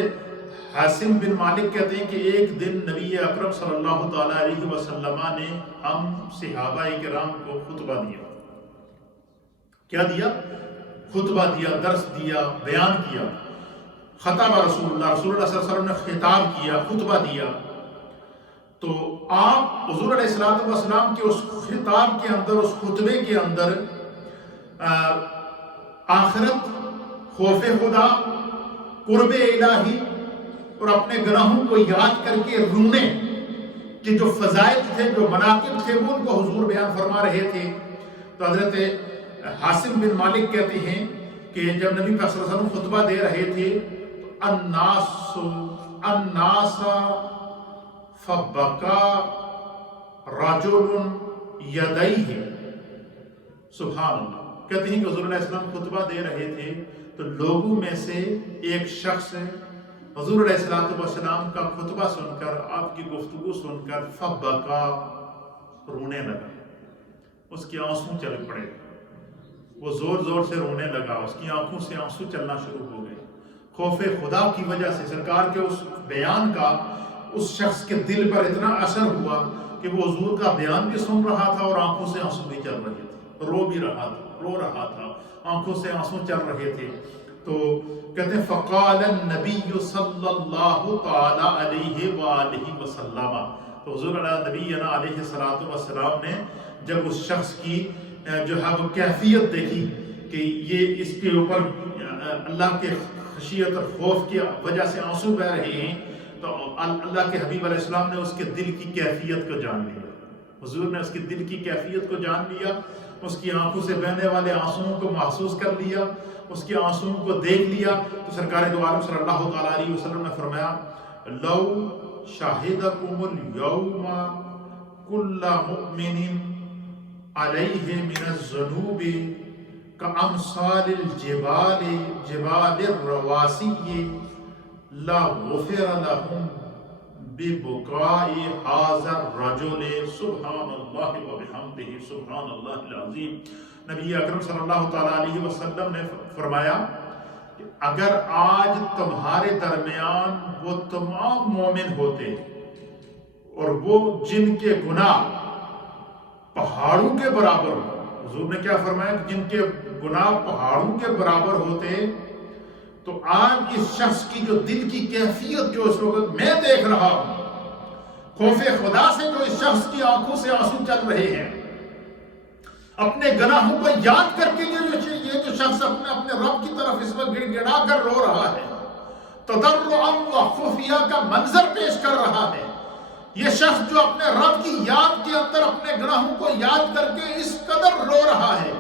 حیثم بن مالک کہتے ہیں کہ ایک دن نبی اکرم صلی اللہ تعالیٰ علیہ وسلم نے ہم صحابہ کرام کو خطبہ دیا۔ کیا دیا؟ خطبہ دیا، درس دیا، بیان کیا۔ خطب رسول اللہ صلی اللہ علیہ وسلم نے خطاب کیا، خطبہ دیا۔ تو آپ حضور علیہ السلام کے اس خطاب کے اندر، اس خطبے کے اندر آخرت، خوف خدا، قرب الہی اور اپنے گناہوں کو یاد کر کے رونے کے جو فضائل تھے، جو مناقب تھے، وہ ان کو حضور بیان فرما رہے تھے۔ تو حضرت حیثم بن مالک کہتے ہیں کہ جب نبی پاک صلی اللہ علیہ وسلم خطبہ دے رہے تھے تو الناس فبکا رجل یدیہ، سبحان اللہ، کہتے ہیں کہ حضور علیہ السلام خطبہ دے رہے تھے تو لوگوں میں سے ایک شخص حضور علیہ السلام کا خطبہ سن کر، آپ کی گفتگو سن کر فبکا، رونے لگا، اس کی آنسو چل پڑے، وہ زور زور سے رونے لگا، اس کی آنکھوں سے آنسو چلنا شروع ہو گئے۔ خوف خدا کی وجہ سے سرکار کے اس بیان کا اس شخص کے دل پر اتنا اثر ہوا کہ وہ حضور کا بیان بھی سن رہا تھا اور آنکھوں سے آنسو بھی چل رہے تھے، رو بھی رہا تھا، رو رہا تھا، آنکھوں سے آنسو چل رہے تھے۔ تو کہتے ہیں فقال النبی صلی اللہ تعالی علیہ وآلہ وسلم، تو حضور نبینا علیہ السلام نے جب اس شخص کی جو ہے وہ کیفیت دیکھی کہ یہ اس کے اوپر اللہ کے خشیت اور خوف کی وجہ سے آنسو بہہ رہے ہیں، تو اللہ کے حبیب علیہ السلام نے اس کے دل کی کیفیت کو جان لیا. حضور نے اس کے دل کی کیفیت کو جان لیا، اس کی آنکھوں سے بہنے والے آنسوؤں کو محسوس کر لیا، اس کے آنسوؤں کو دیکھ لیا. تو سرکار دو عالم صلی اللہ تعالیٰ علیہ وسلم نے فرمایا لو شاہدکم اليوم کل مؤمن علیہ من الذنوب کامثال الجبال جبال الرواسی لا غفر لهم ببکاء هذا الرجل سبحان اللہ وبحمدہ سبحان اللہ العظیم. نبی اکرم صلی اللہ تعالیٰ علیہ وسلم نے فرمایا کہ اگر آج تمہارے درمیان وہ تمام مومن ہوتے اور وہ جن کے گناہ پہاڑوں کے برابر ہو، حضور نے کیا فرمایا کہ جن کے گناہ پہاڑوں کے برابر ہوتے، تو آج اس شخص کی جو دل کی کیفیت جو اس وقت میں دیکھ رہا ہوں، خوف خدا سے جو اس شخص کی آنکھوں سے آنسو چل رہے ہیں، اپنے گناہوں کو یاد کر کے یہ جو شخص اپنے رب کی طرف اس وقت گڑ گڑا کر رو رہا ہے، تضرعا و خفیہ کا منظر پیش کر رہا ہے، یہ شخص جو اپنے رب کی یاد کے اندر اپنے گناہوں کو یاد کر کے اس قدر رو رہا ہے،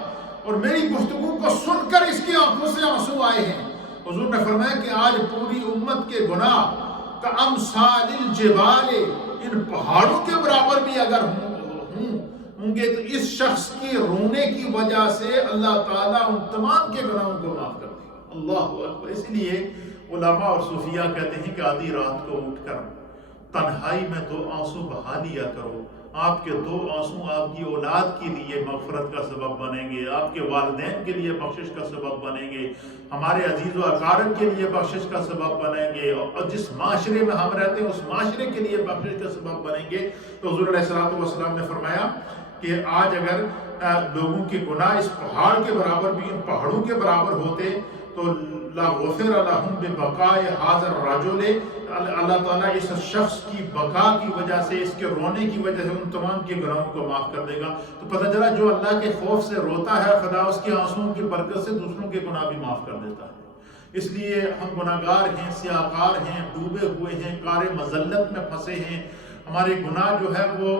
اور میری گفتگو کو سن کر اس کی آنکھوں سے آنسو آئے ہیں. حضور نے فرمایا کہ آج پوری امت کے گناہ کا امثال الجبال، ان پہاڑوں کے برابر بھی اگر ہوں گے، تو اس شخص کی رونے کی وجہ سے اللہ تعالیٰ ان تمام کے گناہوں کو معاف کر دے گا. اللہ اکبر. اس لیے علماء اور صوفیاء کہتے ہیں کہ آدھی رات کو اٹھ کر تنہائی میں 2 آنسو بہا لیا کرو. آپ کے 2 آنسو آپ کی اولاد کے لیے مغفرت کا سبب بنیں گے، آپ کے والدین کے لیے بخشش کا سبب بنیں گے، ہمارے عزیز و اقارب کے لیے بخشش کا سبب بنیں گے، اور جس معاشرے میں ہم رہتے ہیں اس معاشرے کے لیے بخشش کا سبب بنیں گے. تو حضور علیہ السلام نے فرمایا کہ آج اگر لوگوں کے گناہ اس پہاڑ کے برابر بھی ان پہاڑوں کے برابر ہوتے تو لا غفر لهم ببقاء هذا الرجل، اللہ تعالیٰ اس شخص کی بقا کی وجہ سے، اس کے رونے کی وجہ سے ان تمام کے گناہوں کو معاف کر دے گا. تو پتہ چلا جو اللہ کے خوف سے روتا ہے، خدا اس کے آنسوؤں کی برکت سے دوسروں کے گناہ بھی معاف کر دیتا ہے. اس لیے ہم گناہگار ہیں، سیاہکار ہیں، ڈوبے ہوئے ہیں، کار مذلت میں پھنسے ہیں. ہمارے گناہ جو ہے وہ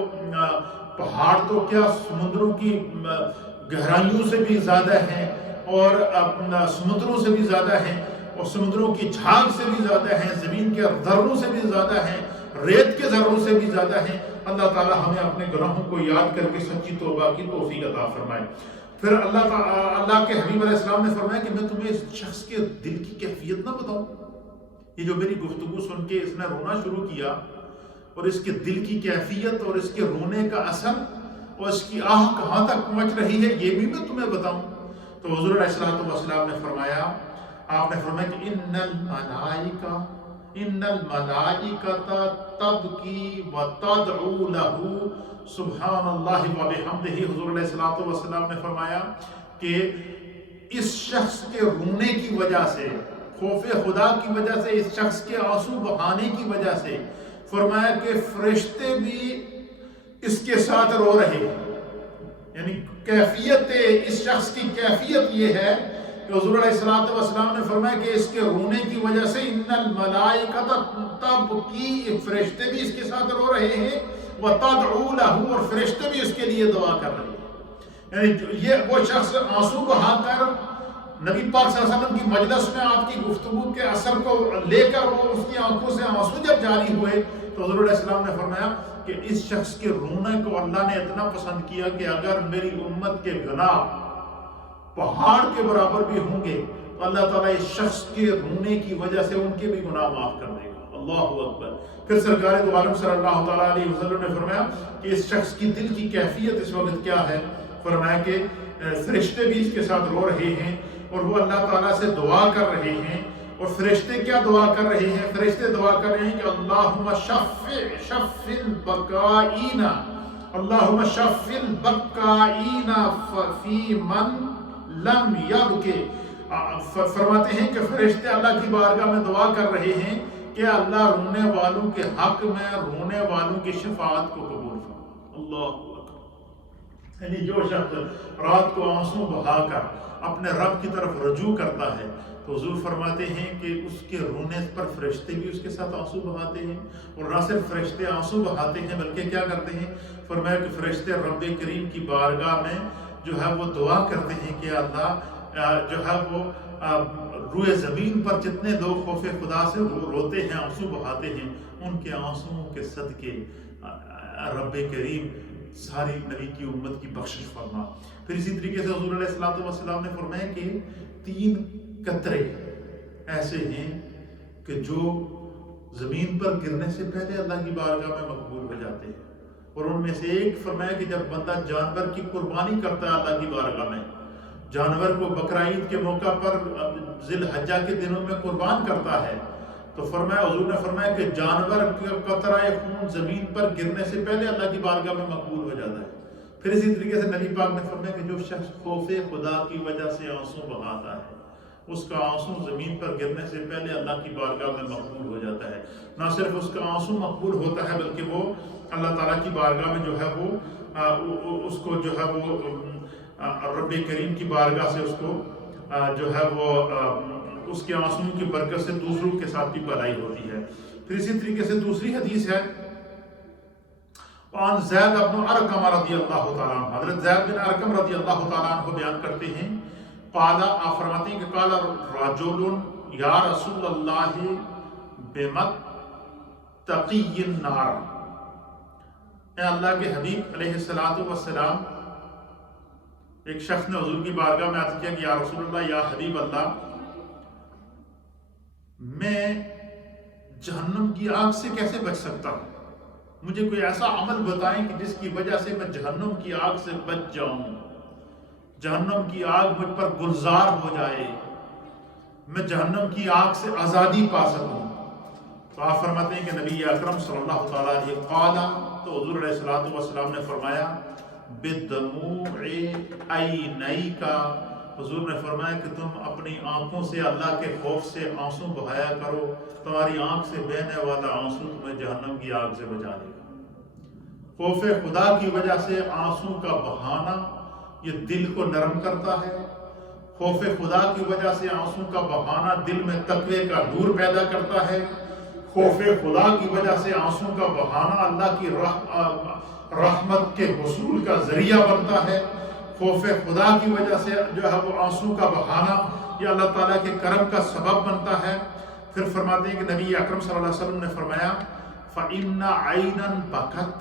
پہاڑ تو کیا سمندروں کی گہرائیوں سے بھی زیادہ ہیں، اور سمندروں سے بھی زیادہ ہیں، اور سمندروں کی جھاگ سے بھی زیادہ ہیں، زمین کے ذروں سے بھی زیادہ ہیں، ریت کے ذروں سے بھی زیادہ ہیں. اللہ تعالیٰ ہمیں اپنے گناہوں کو یاد کر کے سچی توبہ کی توفیق عطا فرمائے. پھر اللہ کے حبیب علیہ السلام نے فرمایا کہ میں تمہیں اس شخص کے دل کی کیفیت نہ بتاؤں. یہ جو میری گفتگو سن کے اس نے رونا شروع کیا، اور اس کے دل کی کیفیت اور اس کے رونے کا اثر اور اس کی آہ کہاں تک پہنچ رہی ہے، یہ بھی میں تمہیں بتاؤں. تو حضور علیہ السلام نے فرمایا، آپ نے فرمایا کہ ان الملائکۃ تبکی وتدعو لہ سبحان اللہ وبحمدہ. حضور علیہ السلام نے فرمایا کہ اس شخص کے رونے کی وجہ سے، خوف خدا کی وجہ سے، اس شخص کے آنسو بہانے کی وجہ سے، فرمایا کہ فرشتے بھی اس کے ساتھ رو رہے ہیں. یعنی کیفیت اس شخص کی کیفیت یہ ہے کہ حضور علیہ السلام نے فرمایا کہ اس کے رونے کی وجہ سے ان الملائکۃ تبکی، فرشتے بھی اس کے ساتھ رو رہے ہیں، وتدعو لہ، اور فرشتے بھی اس کے لیے دعا کر رہے ہیں. یعنی یہ وہ شخص آنسو بہا کر نبی پاک صلی اللہ علیہ وسلم کی مجلس میں آپ کی گفتگو کے اثر کو لے کر وہ اس کی آنکھوں سے آنسو جب جاری ہوئے، تو حضور علیہ السلام نے فرمایا کہ اس شخص کے رونے کو اللہ نے اتنا پسند کیا کہ اگر میری امت کے گناہ پہاڑ کے برابر بھی ہوں گے تو اللہ تعالیٰ اس شخص کے رونے کی وجہ سے ان کے بھی گناہ معاف کر دے گا. اللہ اکبر. پھر سرکار دو عالم صلی اللہ تعالیٰ علیہ وسلم نے فرمایا کہ اس شخص کی دل کی کیفیت اس وقت کیا ہے. فرمایا کہ فرشتے بھی اس کے ساتھ رو رہے ہیں اور وہ اللہ تعالیٰ سے دعا کر رہے ہیں. اور فرشتے کیا دعا کر رہے ہیں؟ فرشتے دعا کر رہے ہیں کہ اللہم شف البکائین، اللہم شف البکائین فی من لم یبکے. فرماتے ہیں کہ فرشتے اللہ کی بارگاہ میں دعا کر رہے ہیں کہ اللہ رونے والوں کے حق میں رونے والوں کی شفاعت کو قبول فرما۔ اللہ اکبر۔ یعنی جو شخص رات کو آنسو بہا کر اپنے رب کی طرف رجوع کرتا ہے تو حضور فرماتے ہیں کہ اس کے رونے پر فرشتے بھی اس کے ساتھ آنسو بہاتے ہیں، اور نہ صرف فرشتے آنسو بہاتے ہیں بلکہ کیا کرتے ہیں، فرمایا کہ فرشتے رب کریم کی بارگاہ میں جو ہے وہ دعا کرتے ہیں کہ اللہ جو ہے وہ روئے زمین پر جتنے لوگ خوف خدا سے روتے ہیں، آنسو بہاتے ہیں، ان کے آنسوؤں کے صدقے رب کریم ساری نبی کی امت کی بخشش فرما۔ پھر اسی طریقے سے حضور علیہ السلام نے فرمایا کہ 3 قطرے ایسے ہیں کہ جو زمین پر گرنے سے پہلے اللہ کی بارگاہ میں مقبول ہو جاتے ہیں، اور ان میں سے ایک فرمایا کہ جب بندہ جانور کی قربانی کرتا ہے اللہ کی بارگاہ میں، جانور کو بقرہ عید کے موقع پر ذی الحجہ کے دنوں میں قربان کرتا ہے، تو فرمایا حضور نے فرمایا کہ جانور کا قطرہ خون زمین پر گرنے سے پہلے اللہ کی بارگاہ میں مقبول ہو جاتا ہے۔ پھر اسی طریقے سے نبی پاک نے فرمایا کہ جو شخص خوف خدا کی وجہ سے آنسو بہاتا ہے، اس کا آنسو زمین پر گرنے سے پہلے اللہ کی بارگاہ میں مقبول ہو جاتا ہے۔ نہ صرف اس کا آنسو مقبول ہوتا ہے بلکہ وہ اللہ تعالیٰ کی بارگاہ میں جو ہے وہ اس کو جو ہے وہ رب کریم کی بارگاہ سے اس کو جو ہے وہ اس کے آنسوؤں کی برکت سے دوسروں کے ساتھ بھی بھلائی ہوتی ہے۔ پھر اسی طریقے سے دوسری حدیث ہے عن زید بن ارقم رضی اللہ تعالیٰ عنہ، حضرت زید بن ارقم رضی اللہ تعالیٰ عنہ بیان کرتے ہیں، قال آپ فرماتے ہیں کہ قال رجل یا رسول اللہ بمتقی النار، اے اللہ کے حبیب علیہ السلام، ایک شخص نے حضور کی بارگاہ میں عرض کیا کہ یا رسول اللہ، یا حبیب اللہ، میں جہنم کی آگ سے کیسے بچ سکتا ہوں؟ مجھے کوئی ایسا عمل بتائیں کہ جس کی وجہ سے میں جہنم کی آگ سے بچ جاؤں، جہنم کی آگ مجھ پر گلزار ہو جائے، میں جہنم کی آگ سے آزادی پا سکوں۔ تو آپ فرماتے ہیں کہ نبی اکرم صلی اللہ تعالیٰ علیہ قال، تو حضور علیہ السلام نے فرمایا بدموع عینیک، حضور نے فرمایا کہ تم اپنی آنکھوں سے اللہ کے خوف سے آنسو بہایا کرو، تمہاری آنکھ سے بہنے والا آنسو تمہیں جہنم کی آگ سے بچا لے گا۔ خوف خدا کی وجہ سے آنسو کا بہانا یہ دل کو نرم کرتا ہے، خوف خدا کی وجہ سے آنسو کا بہانا دل میں تقوی کا نور پیدا کرتا ہے، خوف خدا کی وجہ سے آنسو کا بہانا اللہ کی رحمت کے حصول کا ذریعہ بنتا ہے، خوف خدا کی وجہ سے جو ہے وہ آنسو کا بہانا یہ اللہ تعالیٰ کے کرم کا سبب بنتا ہے۔ پھر فرماتے ہیں کہ نبی اکرم صلی اللہ علیہ وسلم نے فرمایا فَإِنَّ عَيْنًا بَكَتْ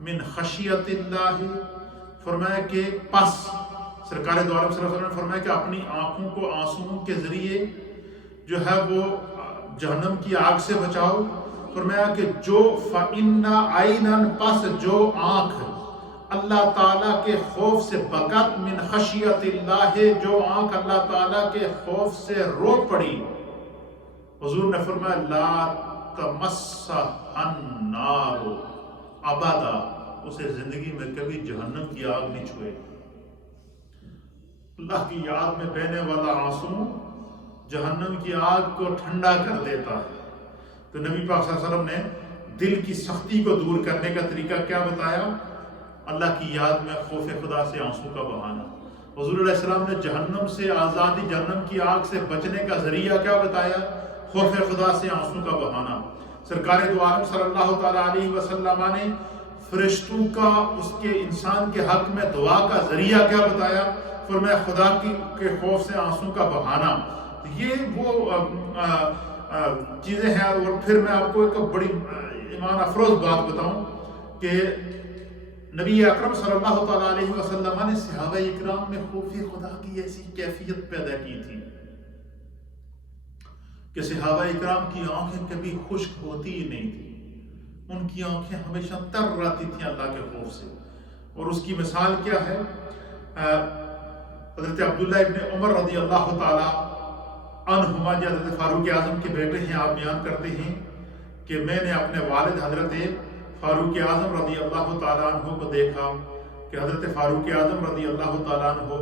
مِنْ خَشِيَةِ اللَّهِ، فرمایا کہ پس سرکار دو عالم صلی اللہ علیہ وسلم نے فرمایا کہ اپنی آنکھوں کو آنسوؤں کے ذریعے جو ہے وہ جہنم کی آگ سے بچاؤ۔ فرمایا کہ جو فَإِنَّ عَيْنًا، پس جو آنکھ اللہ تعالیٰ کے خوف سے بکت من خشیت اللہ، جو آنکھ اللہ تعالیٰ کے خوف سے رو پڑی، حضور نے فرمایا لا تمسہ النار ابدا، اسے زندگی میں کبھی جہنم کی آگ نہیں چھوئے۔ اللہ کی یاد میں بہنے والا آنسو جہنم کی آگ کو ٹھنڈا کر دیتا ہے۔ تو نبی پاک صلی اللہ علیہ وسلم نے دل کی سختی کو دور کرنے کا طریقہ کیا بتایا؟ اللہ کی یاد میں خوف خدا سے آنسو کا بہانا۔ حضور علیہ السلام نے جہنم سے آزادی، جہنم کی آگ سے بچنے کا ذریعہ کیا بتایا؟ خوف خدا سے آنسو کا بہانا۔ سرکار دو عالم صلی اللہ تعالیٰ علیہ وسلم نے فرشتوں کا اس کے انسان کے حق میں دعا کا ذریعہ کیا بتایا؟ فرمایا خدا کے خوف سے آنسو کا بہانا۔ یہ وہ چیزیں ہیں۔ اور پھر میں آپ کو ایک بڑی ایمان افروز بات بتاؤں کہ نبی اکرم صلی اللہ تعالیٰ علیہ وسلم نے صحابہ اکرام میں خوف خدا کی ایسی کیفیت پیدا کی تھی کہ صحابہ اکرام کی آنکھیں کبھی خشک ہوتی ہی نہیں تھی، ان کی آنکھیں ہمیشہ تر رہتی تھیں اللہ کے خوف سے۔ اور اس کی مثال کیا ہے؟ حضرت عبداللہ ابن عمر رضی اللہ تعالیٰ عنہما، جو حضرت فاروق اعظم کے بیٹے ہیں، آپ بیان کرتے ہیں کہ میں نے اپنے والد حضرت فاروق اعظم رضی اللہ تعالیٰ عنہ کو دیکھا کہ حضرت فاروق اعظم رضی اللہ تعالیٰ عنہ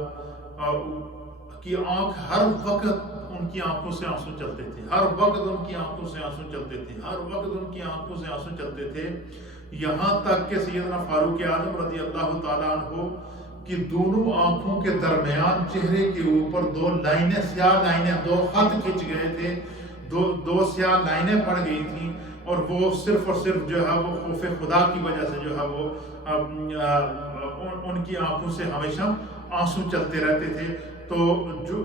کی کی آنکھ ہر وقت ان کی آنکھوں سے آنسو چلتے تھے، ہر وقت ان کی آنکھوں سے آنسو چلتے تھے، ہر وقت ان کی آنکھوں سے آنسو چلتے تھے، یہاں تک کہ سیدنا فاروق اعظم رضی اللہ تعالیٰ عنہ کی دونوں آنکھوں کے درمیان چہرے کے اوپر دو لائنیں، سیاہ لائنیں، دو خط کھنچ گئے تھے، دو سیاہ لائنیں پڑ گئی تھیں، اور وہ صرف اور صرف جو ہے وہ خوف خدا کی وجہ سے جو ہے وہ ان کی آنکھوں سے ہمیشہ آنسو چلتے رہتے تھے۔ تو جو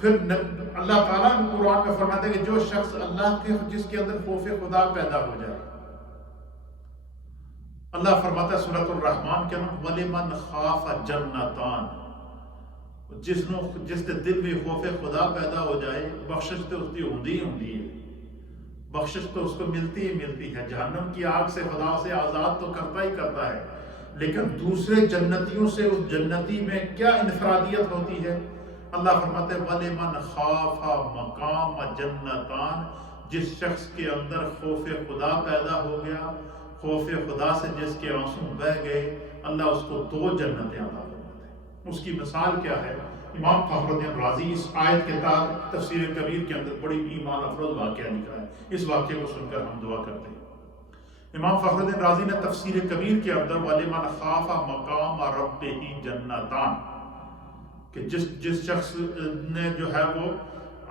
پھر اللہ تعالیٰ نے قرآن میں فرماتے ہیں کہ جو شخص اللہ کے جس کے اندر خوف خدا پیدا ہو جائے، اللہ فرماتا ہے سورۃ الرحمن کے اندر وَلِمَنْ خَافَ جَنَّتَانِ، جس کے دل میں خوف خدا پیدا ہو جائے، بخشش تو اس کی ہوندی ہے، بخشش تو اس کو ملتی ہی ملتی ہے، جہنم کی آگ سے خدا سے آزاد تو کرتا ہے، لیکن دوسرے جنتیوں سے اس جنتی میں کیا انفرادیت ہوتی ہے؟ اللہ فرماتے ہیں وَلِمَنْ خَافَ مَقَامَ جَنَّتَانِ، جس شخص کے اندر خوف خدا پیدا ہو گیا، خوف خدا سے جس کے آنسو بہہ گئے، اللہ اس کو 2 جنتیں عطا فرماتے ہیں۔ اس کی مثال کیا ہے؟ امام فخر الدین رازی اس آیت کے تحت تفسیر کبیر کے اندر بڑی ایمان افروز واقعہ لکھا ہے، اس واقعے کو سن کر ہم دعا کرتے ہیں۔ امام فخر الدین رازی نے تفسیر کبیر کے اندر وَلِمَنْ خَافَ مَقَامَ رَبِّهِ جَنَّتَانِ، کہ جس شخص نے جو ہے وہ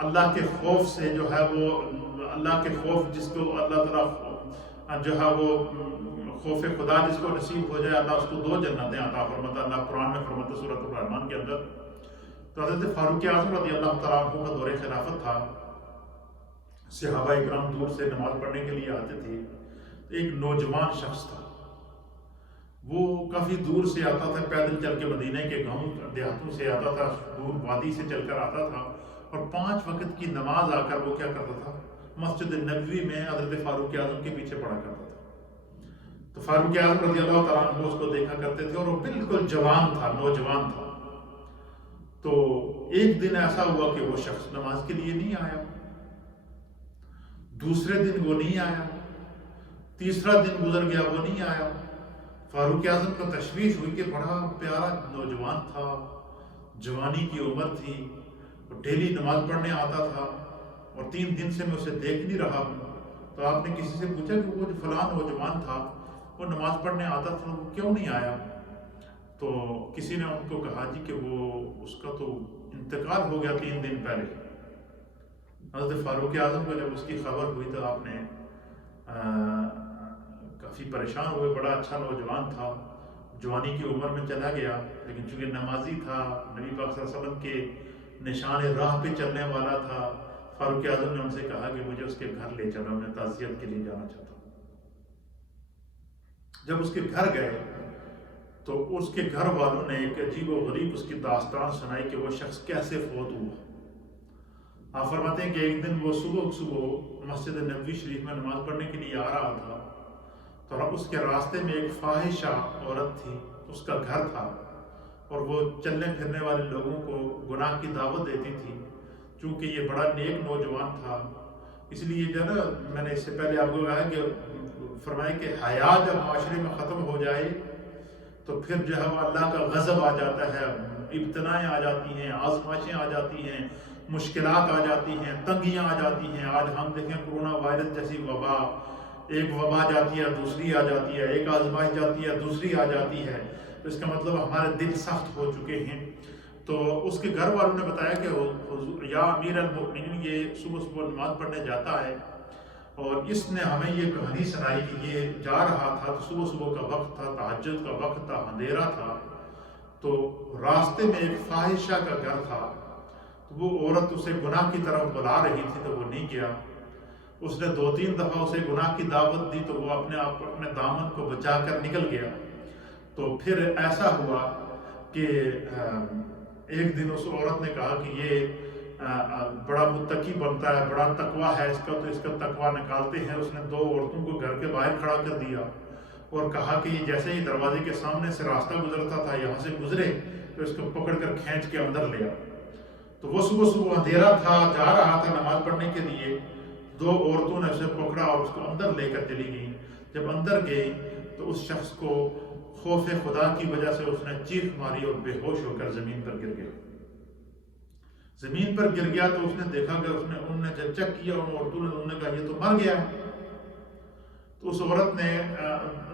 اللہ کے خوف سے جو ہے وہ اللہ کے خوف، جس کو اللہ تعالیٰ جو ہے وہ خوف خدا جس کو نصیب ہو جائے، اللہ اس کو 2 جنتیں عطا فرماتا ہے۔ اللہ قرآن میں فرماتا ہے سورۃ الرحمن کے اندر۔ تو حضرت فاروق اعظم رضی اللہ تعالیٰ عنہ کا دور خلافت تھا، صحابہ اکرام دور سے نماز پڑھنے کے لیے آتے تھے، ایک نوجوان شخص تھا، وہ کافی دور سے آتا تھا، پیدل چل کے مدینہ کے گاؤں دیہاتوں سے آتا تھا، دور وادی سے چل کر آتا تھا، اور 5 وقت کی نماز آ کر وہ کیا کرتا تھا؟ مسجد نبوی میں حضرت فاروق اعظم کے پیچھے پڑھا کرتا تھا۔ تو فاروق اعظم رضی اللہ تعالیٰ عنہ اس کو دیکھا کرتے تھے، اور وہ بالکل جوان تھا، نوجوان تھا۔ تو ایک دن ایسا ہوا کہ وہ شخص نماز کے لیے نہیں آیا، دوسرے دن وہ نہیں آیا، تیسرا دن گزر گیا، وہ نہیں آیا۔ فاروق اعظم کو تشویش ہوئی کہ بڑا پیارا نوجوان تھا، جوانی کی عمر تھی، وہ ڈیلی نماز پڑھنے آتا تھا، اور 3 دن سے میں اسے دیکھ نہیں رہا ہوں۔ تو آپ نے کسی سے پوچھا کہ وہ جو فلاں نوجوان تھا، وہ نماز پڑھنے آتا تھا، وہ کیوں نہیں آیا؟ تو کسی نے ان کو کہا جی کہ وہ اس کا تو انتقال ہو گیا 3 دن پہلے۔ حضرت فاروق اعظم کو جب اس کی خبر ہوئی تو آپ نے کافی پریشان ہوئے، بڑا اچھا نوجوان تھا، جوانی کی عمر میں چلا گیا، لیکن چونکہ نمازی تھا، نبی پاک صلی اللہ علیہ وسلم کے نشان راہ پہ چلنے والا تھا، فاروق اعظم نے ان سے کہا کہ مجھے اس کے گھر لے چلو، میں تعزیت کے لیے جانا چاہتا ہوں۔ جب اس کے گھر گئے تو اس کے گھر والوں نے ایک عجیب و غریب اس کی داستان سنائی کہ وہ شخص کیسے فوت ہوا۔ آپ فرماتے ہیں کہ ایک دن وہ صبح مسجد نبوی شریف میں نماز پڑھنے کے لیے آ رہا تھا، تو اس کے راستے میں ایک فاحشہ عورت تھی، اس کا گھر تھا، اور وہ چلنے پھرنے والے لوگوں کو گناہ کی دعوت دیتی تھی۔ چونکہ یہ بڑا نیک نوجوان تھا، اس لیے جو ہے نا، میں نے اس سے پہلے آپ کو کہا کہ فرمایا کہ حیا جب معاشرے میں ختم ہو جائے تو پھر جو ہے وہ اللہ کا غضب آ جاتا ہے، ابتلائیں آ جاتی ہیں، آزمائشیں آ جاتی ہیں، مشکلات آ جاتی ہیں، تنگیاں آ جاتی ہیں۔ آج ہم دیکھیں کورونا وائرس جیسی وبا، ایک وبا جاتی ہے دوسری آ جاتی ہے، ایک آزمائش جاتی ہے دوسری آ جاتی ہے، تو اس کا مطلب ہمارے دل سخت ہو چکے ہیں۔ تو اس کے گھر والوں نے بتایا کہ حضور یا امیر المؤمنین، یہ صبح صبح نماز پڑھنے جاتا ہے، اور اس نے ہمیں یہ کہانی سنائی کہ یہ جا رہا تھا، تو صبح صبح کا وقت تھا، تہجد کا وقت تھا، اندھیرا تھا، تو راستے میں ایک فاحشہ کا گھر تھا، تو وہ عورت اسے گناہ کی طرف بلا رہی تھی تو وہ نہیں گیا۔ اس نے 2-3 دفعہ اسے گناہ کی دعوت دی تو وہ اپنے دامن کو بچا کر نکل گیا۔ تو پھر ایسا ہوا کہ ایک دن اس عورت نے کہا کہ یہ بڑا متقی بنتا ہے، بڑا تقویٰ ہے اس کا، تو اس کا تقویٰ نکالتے ہیں۔ اس نے 2 عورتوں کو گھر کے باہر کھڑا کر دیا اور کہا کہ یہ جیسے ہی دروازے کے سامنے سے راستہ گزرتا تھا، یہاں سے گزرے تو اس کو پکڑ کر کھینچ کے اندر لیا۔ تو وہ صبح صبح اندھیرا تھا، جا رہا تھا نماز پڑھنے کے لیے، 2 عورتوں نے اسے پکڑا اور اس کو اندر لے کر چلی گئیں۔ جب اندر گئی تو اس شخص کو خوف خدا کی وجہ سے اس نے چیخ ماری اور بے ہوش ہو کر زمین پر گر گیا۔ زمین پر گر گیا تو اس نے دیکھا کہ انہوں نے جب چیک کیا ان عورتوں نے، انہوں نے کہا یہ تو مر گیا ہے۔ تو اس عورت نے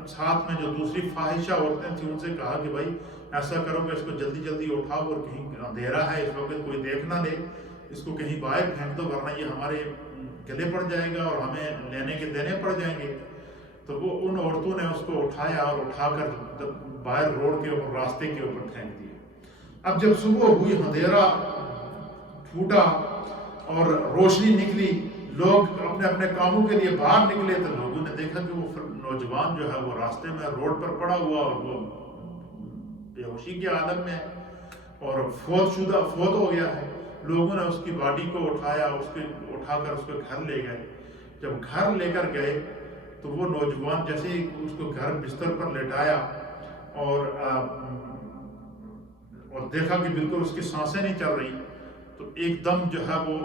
ساتھ میں جو دوسری فاحشہ عورتیں تھیں ان سے کہا کہ بھائی ایسا کرو کہ اس کو جلدی جلدی اٹھاؤ، اور کہیں اندھیرا ہے اس وقت کوئی دیکھ نہ لے، اس کو کہیں باہر پھینک دو ورنہ یہ ہمارے گلے پڑ جائے گا اور ہمیں لینے کے دینے پڑ جائیں گے۔ تو وہ ان عورتوں نے اس کو اٹھایا اور اٹھا کر باہر روڈ کے اوپر، راستے کے اوپر پھینک دیا۔ اب جب صبح ہوئی، اندھیرا پھوٹا اور روشنی نکلی، لوگ اپنے اپنے کاموں کے لیے باہر نکلے، تو لوگوں نے دیکھا کہ وہ نوجوان جو ہے وہ راستے میں روڈ پر پڑا ہوا اور وہ بے ہوشی کے عالم میں اور فوت ہو گیا ہے۔ لوگوں نے اس کی باڈی کو اٹھایا، اٹھا کر اس کو گھر لے گئے۔ جب گھر لے کر گئے تو وہ نوجوان جیسے ہی اس کو گھر بستر پر لٹایا اور دیکھا کہ بالکل اس کی سانسیں نہیں چل رہی، تو ایک دم جو ہے وہ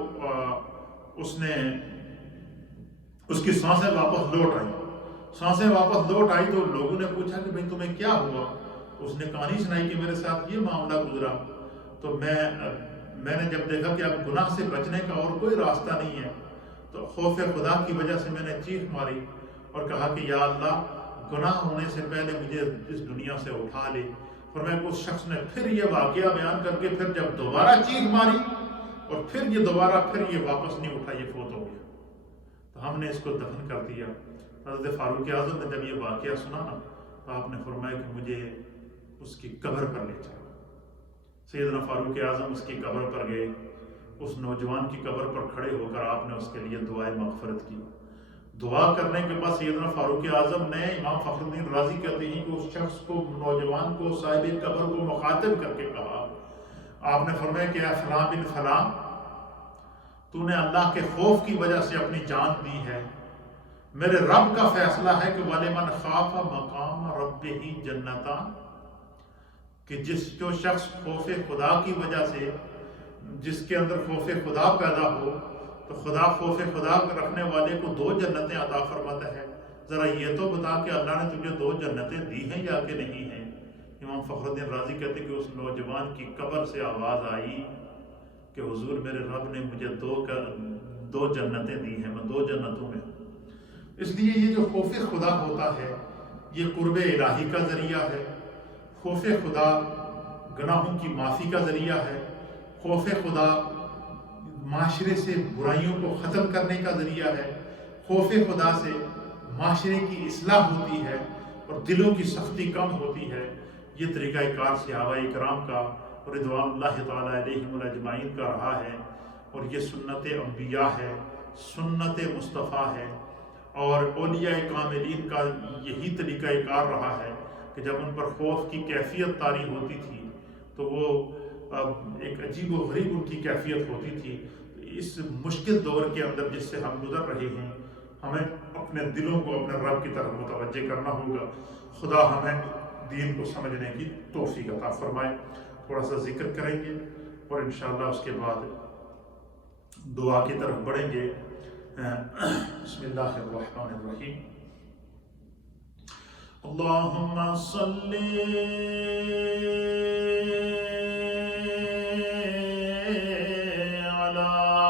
اس کی سانسیں واپس لوٹ آئی۔ تو لوگوں نے پوچھا کہ بھئی تمہیں کیا ہوا؟ اس نے کہانی سنائی کہ میرے ساتھ یہ معاملہ گزرا، تو میں نے جب دیکھا کہ اب گناہ سے بچنے کا اور کوئی راستہ نہیں ہے، تو خوف خدا کی وجہ سے میں نے چیخ ماری اور کہا کہ یا اللہ، گناہ ہونے سے پہلے مجھے اس دنیا سے اٹھا لے۔ فرمایا کہ اس شخص نے پھر یہ واقعہ بیان کر کے پھر جب دوبارہ چیخ ماری اور پھر یہ واپس نہیں اٹھا، یہ فوت ہو گیا۔ تو ہم نے اس کو دفن کر دیا۔ حضرت فاروق اعظم نے جب یہ واقعہ سنا نا تو آپ نے فرمایا کہ مجھے اس کی قبر پر لے چلو۔ سیدنا فاروق اعظم اس کی قبر پر گئے، اس نوجوان کی قبر پر کھڑے ہو کر آپ نے اس کے لیے دعائے مغفرت کی۔ دعا کرنے کے بعد سیدنا فاروق اعظم نے، امام فخر الدین رازی کہتے ہیں کہ اس شخص کو، نوجوان کو، صاحب قبر کو مخاطب کر کے کہا، آپ نے فرمایا کہ اے فلاں بن فلاں، تو نے اللہ کے خوف کی وجہ سے اپنی جان دی ہے، میرے رب کا فیصلہ ہے کہ وَلِمَنْ خَافَ مَقَامَ رَبِّهِ جَنَّتَانِ، کہ جو شخص خوف خدا کی وجہ سے، جس کے اندر خوف خدا پیدا ہو، تو خدا خوف خدا رکھنے والے کو 2 جنتیں عطا فرماتا ہے۔ ذرا یہ تو بتا کہ اللہ نے تجھے 2 جنتیں دی ہیں یا کہ نہیں ہیں؟ امام فخر الدین رازی کہتے ہیں کہ اس نوجوان کی قبر سے آواز آئی کہ حضور میرے رب نے مجھے 2 جنتیں دی ہیں، میں 2 جنتوں میں ہوں۔ اس لیے یہ جو خوف خدا ہوتا ہے یہ قرب الہی کا ذریعہ ہے۔ خوف خدا گناہوں کی معافی کا ذریعہ ہے۔ خوف خدا معاشرے سے برائیوں کو ختم کرنے کا ذریعہ ہے۔ خوف خدا سے معاشرے کی اصلاح ہوتی ہے اور دلوں کی سختی کم ہوتی ہے۔ یہ طریقہ کار صحابہ کرام کا رضوان اللہ تعالیٰ علیہم اجمعین کا رہا ہے، اور یہ سنت انبیاء ہے، سنت مصطفیٰ ہے، اور اولیاء کاملین کا یہی طریقہ کار رہا ہے کہ جب ان پر خوف کی کیفیت طاری ہوتی تھی تو وہ ایک عجیب و غریب ان کی کیفیت ہوتی تھی۔ اس مشکل دور کے اندر جس سے ہم گزر رہے ہیں، ہمیں اپنے دلوں کو اپنے رب کی طرف متوجہ کرنا ہوگا۔ خدا ہمیں دین کو سمجھنے کی توفیق عطا فرمائے۔ تھوڑا سا ذکر کریں گے اور انشاءاللہ اس کے بعد دعا کی طرف بڑھیں گے۔ بسم اللہ الرحمن الرحیم۔ اللہم صلی علی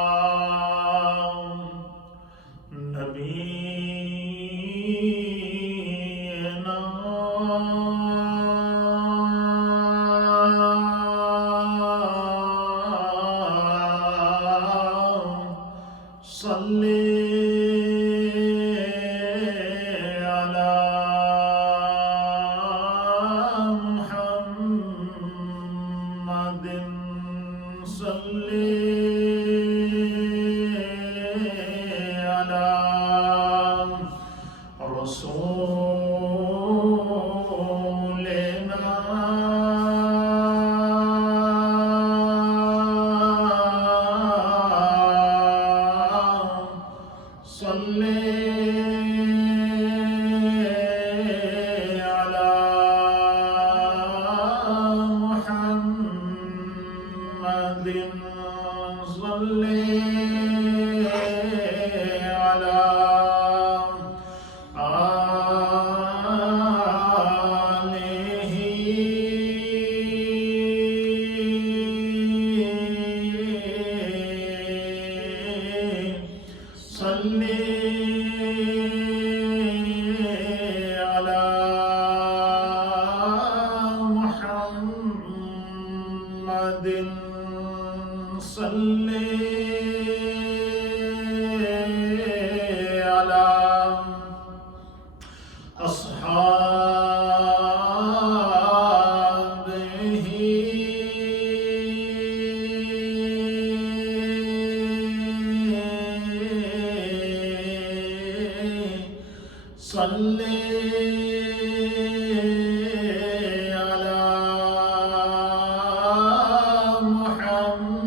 محمد صلی علی صلی علی محمد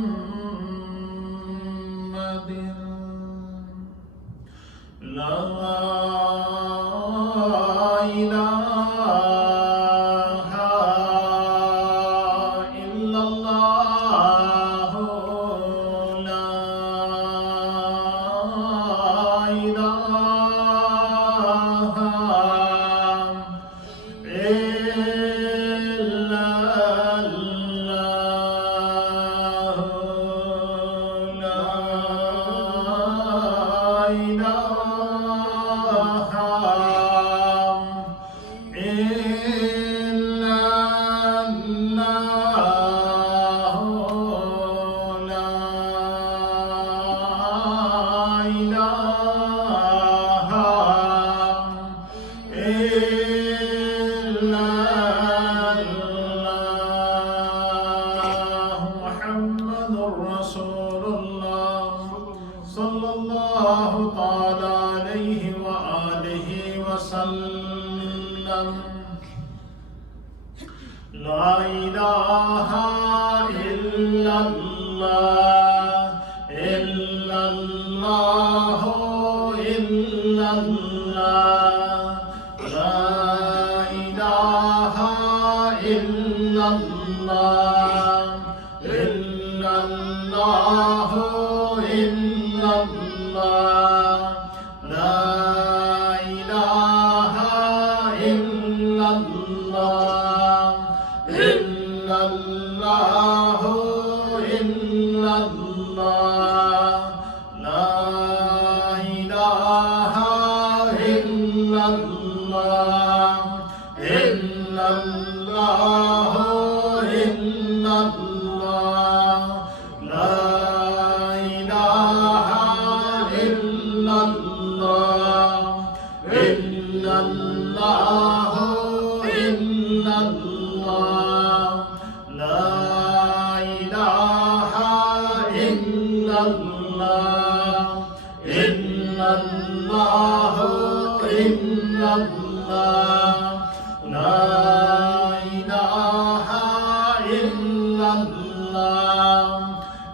لا الہ الا اللہ لا صلی اللہ تعالی علیہ وآلہ وسلم لا الہ الا اللہ الا اللہ الا اللہ لا الہ الا اللہ الا اللہ الا اللہ لا الہ الا اللہ الا اللہ الا اللہ لا الہ الا اللہ الا اللہ الا اللہ لا الہ الا اللہ الا اللہ الا اللہ لا الہ الا اللہ الا اللہ الا اللہ لا الہ الا اللہ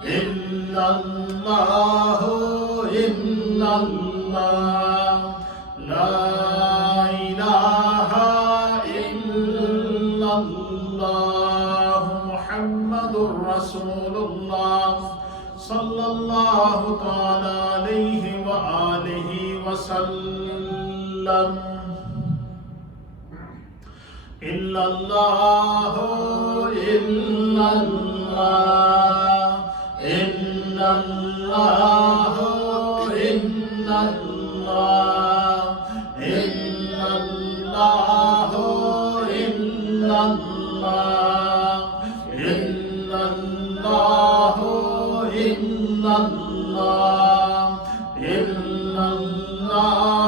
الا اللہ الا اللہ لا الہ الا اللہ محمد رسول اللہ صلی اللہ تعالی علیہ وآلہ وسلم الا اللہ الا اللہ الا اللہ الا اللہ الا اللہ الا اللہ الا اللہ الا اللہ الا اللہ الا اللہ الا اللہ الا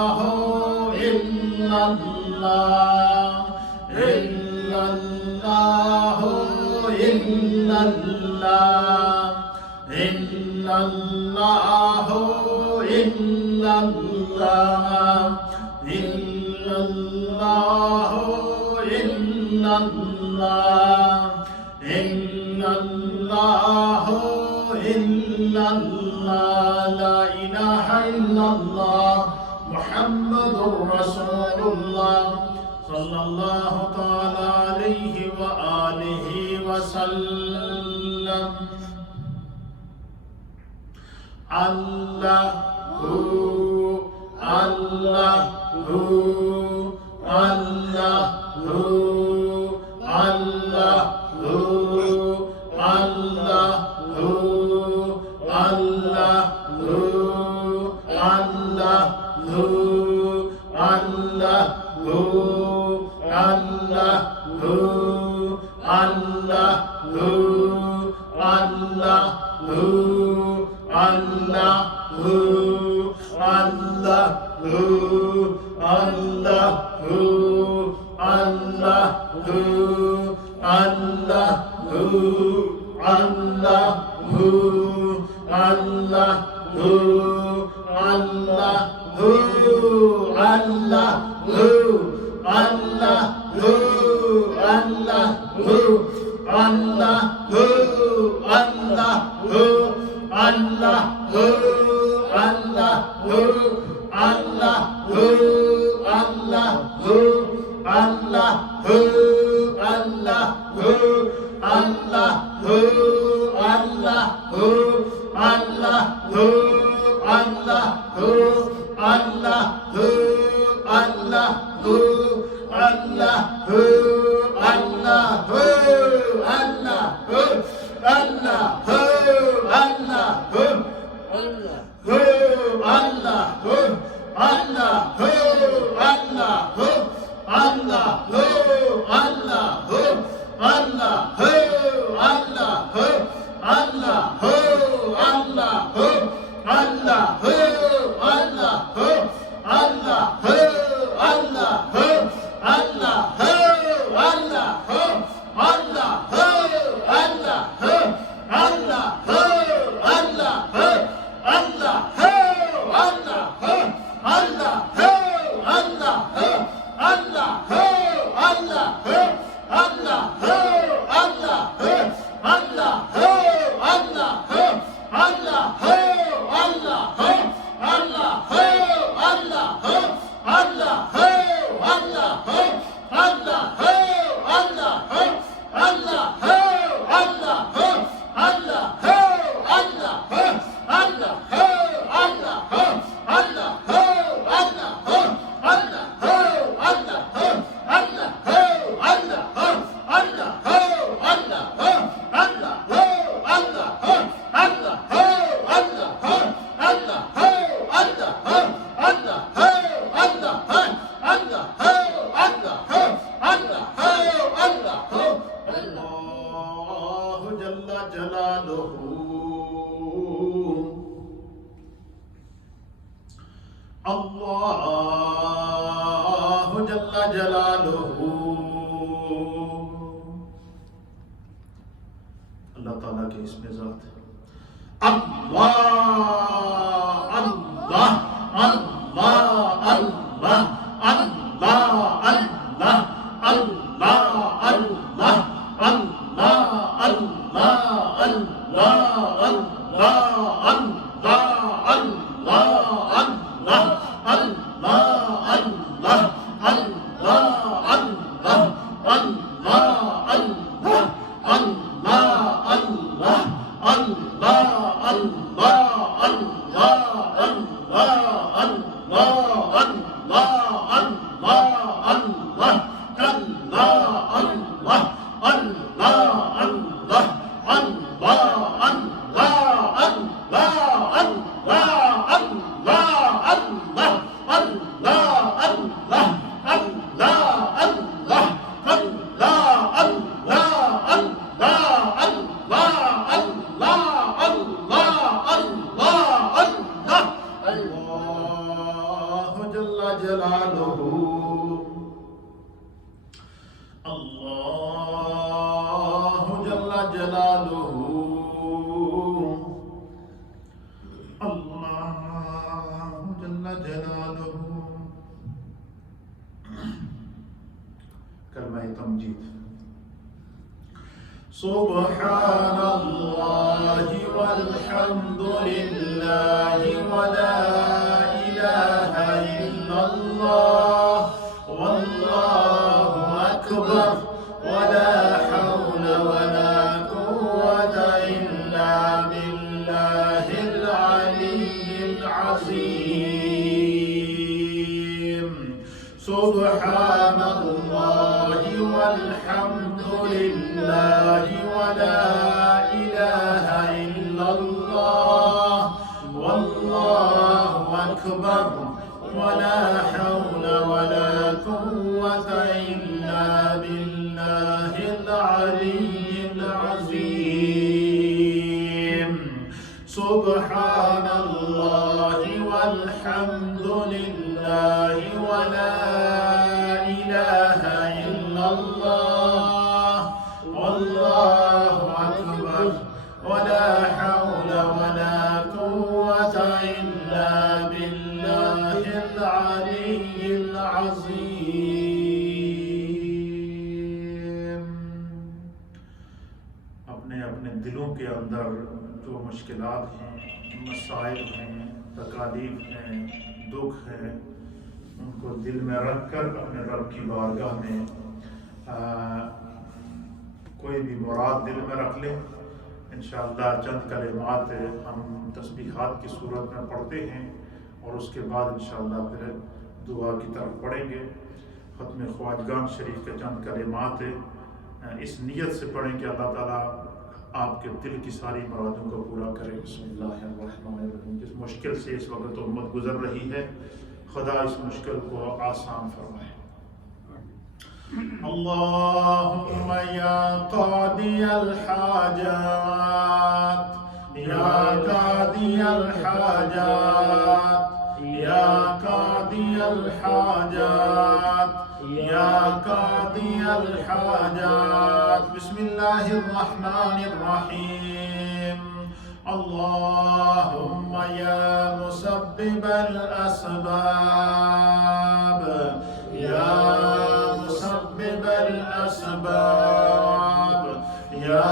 اللہ الا اللہ الا اللہ الا اللہ الا اللہ الا اللہ الا اللہ لا الہ الا اللہ محمد رسول اللہ صلی اللہ تعالی علیہ وآلہ وسلم اللہ اللہ اللہ اللہ اللہ Allah والحمد لله ولا إله سبحان اللہ والحمد للہ ولا الہ الا اللہ واللہ اکبر ولا حول ولا قوة الا باللہ العلی العظیم۔ اپنے اپنے دلوں کے اندر جو مشکلات ہیں، مسائل ہیں، تکالیف ہیں، دکھ ہیں، ان کو دل میں رکھ کر اپنے رب کی بارگاہ میں کوئی بھی مراد دل میں رکھ لیں۔ انشاءاللہ چند کلمات ہم تسبیحات کی صورت میں پڑھتے ہیں اور اس کے بعد انشاءاللہ پھر دعا کی طرف پڑھیں گے۔ ختم خواجگان شریف کے چند کلمات اس نیت سے پڑھیں کہ اللہ تعالیٰ آپ کے دل کی ساری مرادوں کو پورا کرے۔ بسم اللہ الرحمن الرحیم۔ جس مشکل سے اس وقت امت گزر رہی ہے، خدا اس مشکل کو آسان فرمائے۔ اللہم یا قاضی الحاجات، یا قاضی الحاجات، یا قاضی الحاجات، یا قاضی الحاجات۔ بسم اللہ الرحمن الرحیم۔ اللہم یا مسبب الاسباب، یا مسبب الاسباب، یا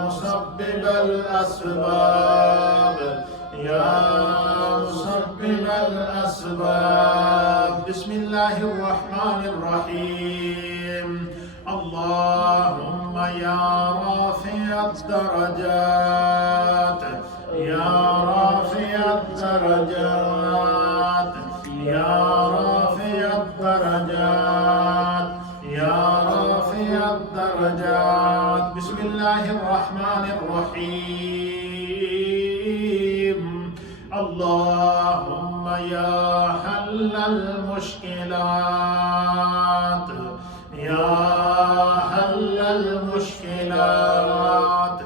مسبب الاسباب، یا مسبب الاسباب۔ بسم اللہ الرحمن الرحیم۔ اللہم یا رافع الدرجات، یا رافع الدرجات، یا رافع الدرجات، یا رافع الدرجات۔ بسم اللہ الرحمن الرحیم۔ اللہم یا حل المشکلات، یا حل المشکلات،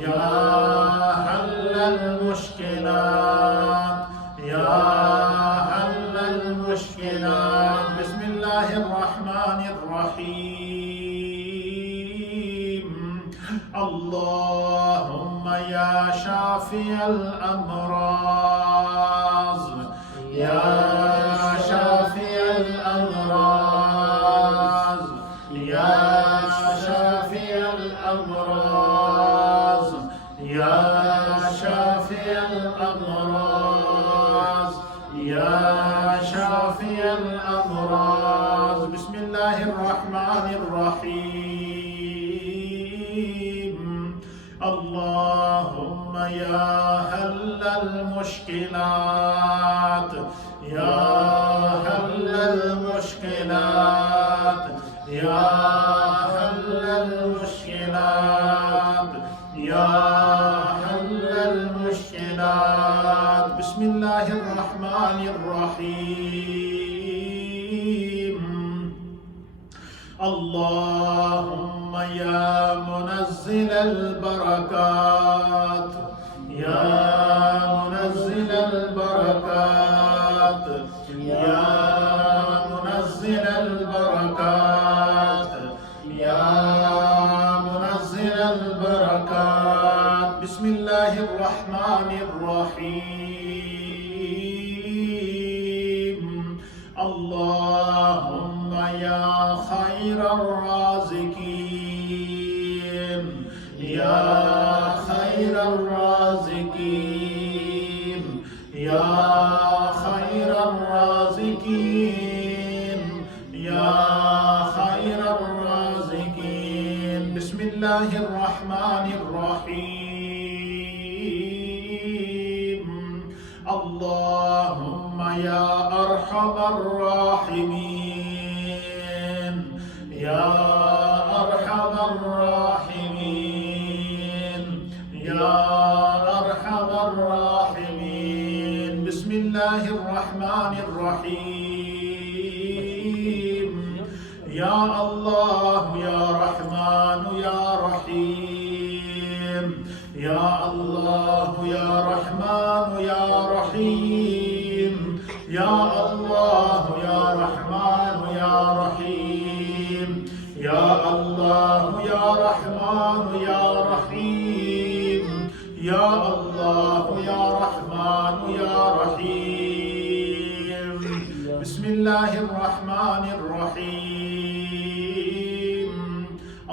یا حل المشکلات، یا حل المشکلات۔ بسم اللہ الرحمن الرحیم۔ اللہم یا شافی الامراض، یا شافی الامراض، یا شافی الامراض، یا شافی الامراض، یا شافی الامراض۔ بسم اللہ الرحمن الرحیم۔ اللہم یا حل المشکلات، یا حل المشکلات، یا حل المشکلات، یا حل المشکلات۔ بسم اللہ الرحمن الرحیم۔ اللہم یا منزل البرکات، یا منزل البرکات، یا منزل البرکات، یا منزل البرکات۔ بسم اللہ الرحمن الرحیم۔ اللہم یا خیر الرازقین، یا خیر الرازقین، یا خیر الرازقین، یا خیر الرازقین۔ بسم اللہ الرحمن الرحیم۔ اللہم یا ارحم الراحمین، یا ارحم الراحمین، یا ارحم الراحمین۔ بسم اللہ الرحمن الرحیم۔ یا اللہ یا رحمان یا رحیم، یا اللہ یا رحمان یا رحیم یا اللہ یا رحمان یا رحیم یا اللہ یا رحمان یا رحیم یا اللہ یا رحمان یا رحیم بسم اللہ الرحمن الرحیم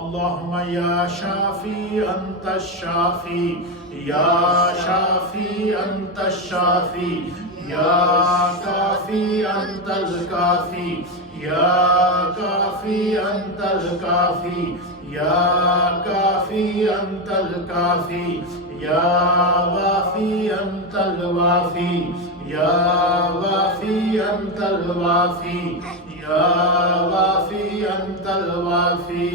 اللہم یا شافی انت الشافی یا شافی انت الشافی یا کافی انت الکافی یا کافی انت الکافی یا کافی انت الکافی یا وافی انت الوافی یا وافی انت الوافی یا وافی انت الوافی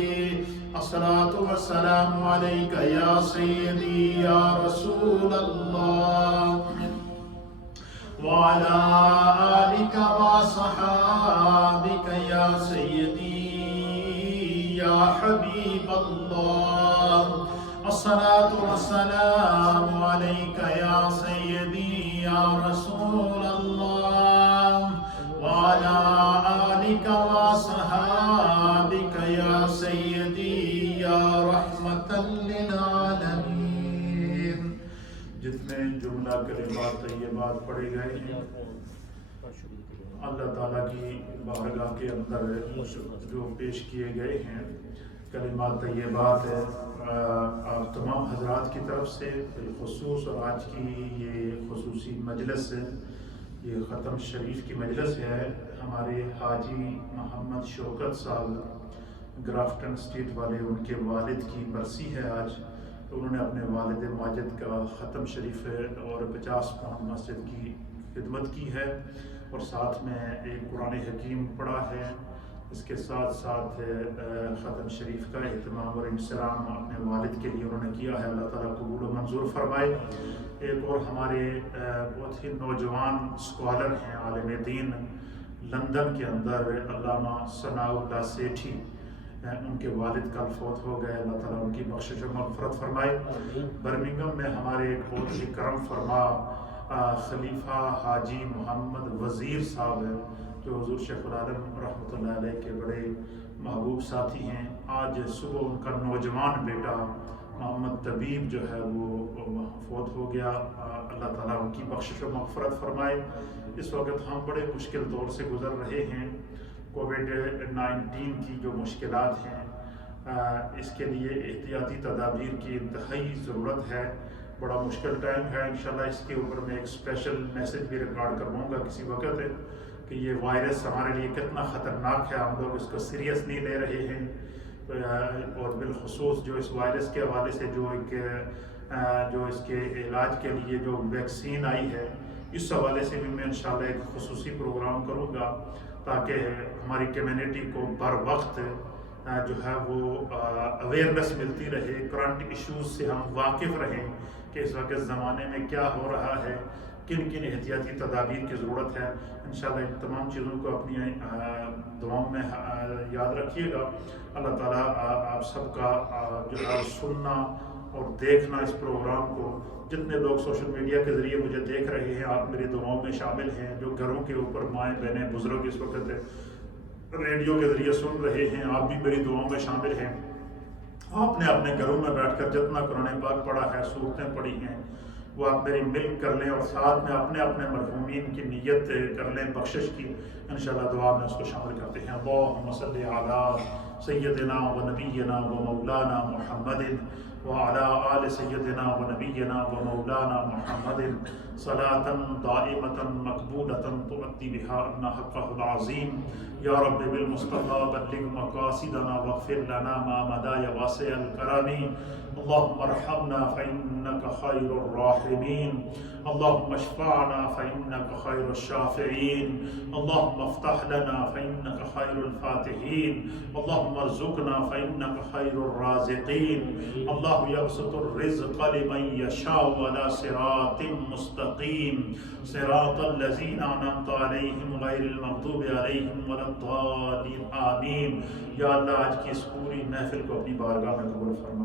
الصلاة والسلام علیک یا سیدی یا رسول اللہ وعلى آلك وصحابك يا سيدي يا حبيب الله الصلاة والسلام عليك يا سيدي يا رسول الله وعلى آلك وصحابك يا سيدي يا رحمة للعالمين جتنے جملہ کلمات طیبات پڑھے گئے ہیں اللہ تعالیٰ کی بارگاہ کے اندر جو پیش کیے گئے ہیں کلمات طیبات آپ تمام حضرات کی طرف سے بالخصوص اور آج کی یہ خصوصی مجلس ہے، یہ ختم شریف کی مجلس ہے، ہمارے حاجی محمد شوکت صاحب گرافٹن اسٹریٹ والے، ان کے والد کی برسی ہے آج، تو انہوں نے اپنے والد ماجد کا ختم شریف اور 50 پاؤنڈ مسجد کی خدمت کی ہے اور ساتھ میں ایک قرآن حکیم پڑھا ہے، اس کے ساتھ ساتھ ختم شریف کا اہتمام اور انصرام اپنے والد کے لیے انہوں نے کیا ہے، اللہ تعالیٰ قبول و منظور فرمائے۔ ایک اور ہمارے بہت ہی نوجوان اسکالر ہیں، عالم دین، لندن کے اندر علامہ ثناء اللہ سیٹھی، ان کے والد کل فوت ہو گئے، اللہ تعالیٰ ان کی بخشش و مغفرت فرمائے۔ برمنگھم میں ہمارے ایک بہت ہی کرم فرما خلیفہ حاجی محمد وزیر صاحب ہیں، جو حضور شیخ العالم رحمۃ اللہ علیہ کے بڑے محبوب ساتھی ہیں، آج صبح ان کا نوجوان بیٹا محمد طبیب جو ہے وہ فوت ہو گیا، اللہ تعالیٰ ان کی بخشش و مغفرت فرمائے۔ اس وقت ہم بڑے مشکل دور سے گزر رہے ہیں، کووڈ-19 کی جو مشکلات ہیں، اس کے لیے احتیاطی تدابیر کی انتہائی ضرورت ہے، بڑا مشکل ٹائم ہے۔ انشاءاللہ اس کے اوپر میں ایک اسپیشل میسج بھی ریکارڈ کرواؤں گا کسی وقت ہے کہ یہ وائرس ہمارے لیے کتنا خطرناک ہے، ہم لوگ اس کو سیریس نہیں لے رہے ہیں، اور بالخصوص جو اس وائرس کے حوالے سے جو اس کے علاج کے لیے جو ویکسین آئی ہے، اس حوالے سے بھی میں انشاءاللہ ایک خصوصی پروگرام کروں گا تاکہ ہماری کمیونٹی کو بر وقت جو ہے وہ اویئرنیس ملتی رہے، کرنٹ ایشوز سے ہم واقف رہیں کہ اس وقت زمانے میں کیا ہو رہا ہے، کن کن احتیاطی تدابیر کی ضرورت ہے۔ انشاءاللہ ان تمام چیزوں کو اپنی دعاؤں میں یاد رکھیے گا۔ اللہ تعالیٰ آپ سب کا جو ہے سننا اور دیکھنا اس پروگرام کو، جتنے لوگ سوشل میڈیا کے ذریعے مجھے دیکھ رہے ہیں، آپ میری دعاؤں میں شامل ہیں، جو گھروں کے اوپر مائیں بہنیں بزرگ اس وقت ریڈیو کے ذریعے سن رہے ہیں، آپ بھی میری دعاؤں میں شامل ہیں۔ آپ نے اپنے گھروں میں بیٹھ کر جتنا قرآن پاک پڑھا ہے، سورتیں پڑھی ہیں، وہ آپ میری مل کر لیں اور ساتھ میں اپنے اپنے مرحومین کی نیت کر لیں بخشش کی، انشاءاللہ دعا میں اس کو شامل کرتے ہیں۔ اللہم صلی علی سیدنا و نبینا و مولانا محمد وعلى آل سيدنا ونبينا ومولانا محمد صلاة دائمة مقبولة تؤدي بها عنا حقه العظيم يا رب بالمصطفى بلغ مقاصدنا واغفر لنا ما مدى يا واسع الكرم اللهم ارحمنا فإنك خير الراحمين اللهم اشفعنا فإنك خير الشافعين اللهم افتح لنا فإنك خير الفاتحين اللهم ارزقنا فإنك خير الرازقين اللهم اللہ یبسط الرزق لمن یشاء علی صراط مستقیم صراط الذین انعمت علیہم غیر المغضوب علیہم ولا الضالین آمین۔ یا اللہ آج کی اس پوری محفل کو اپنی بارگاہ میں قبول فرما،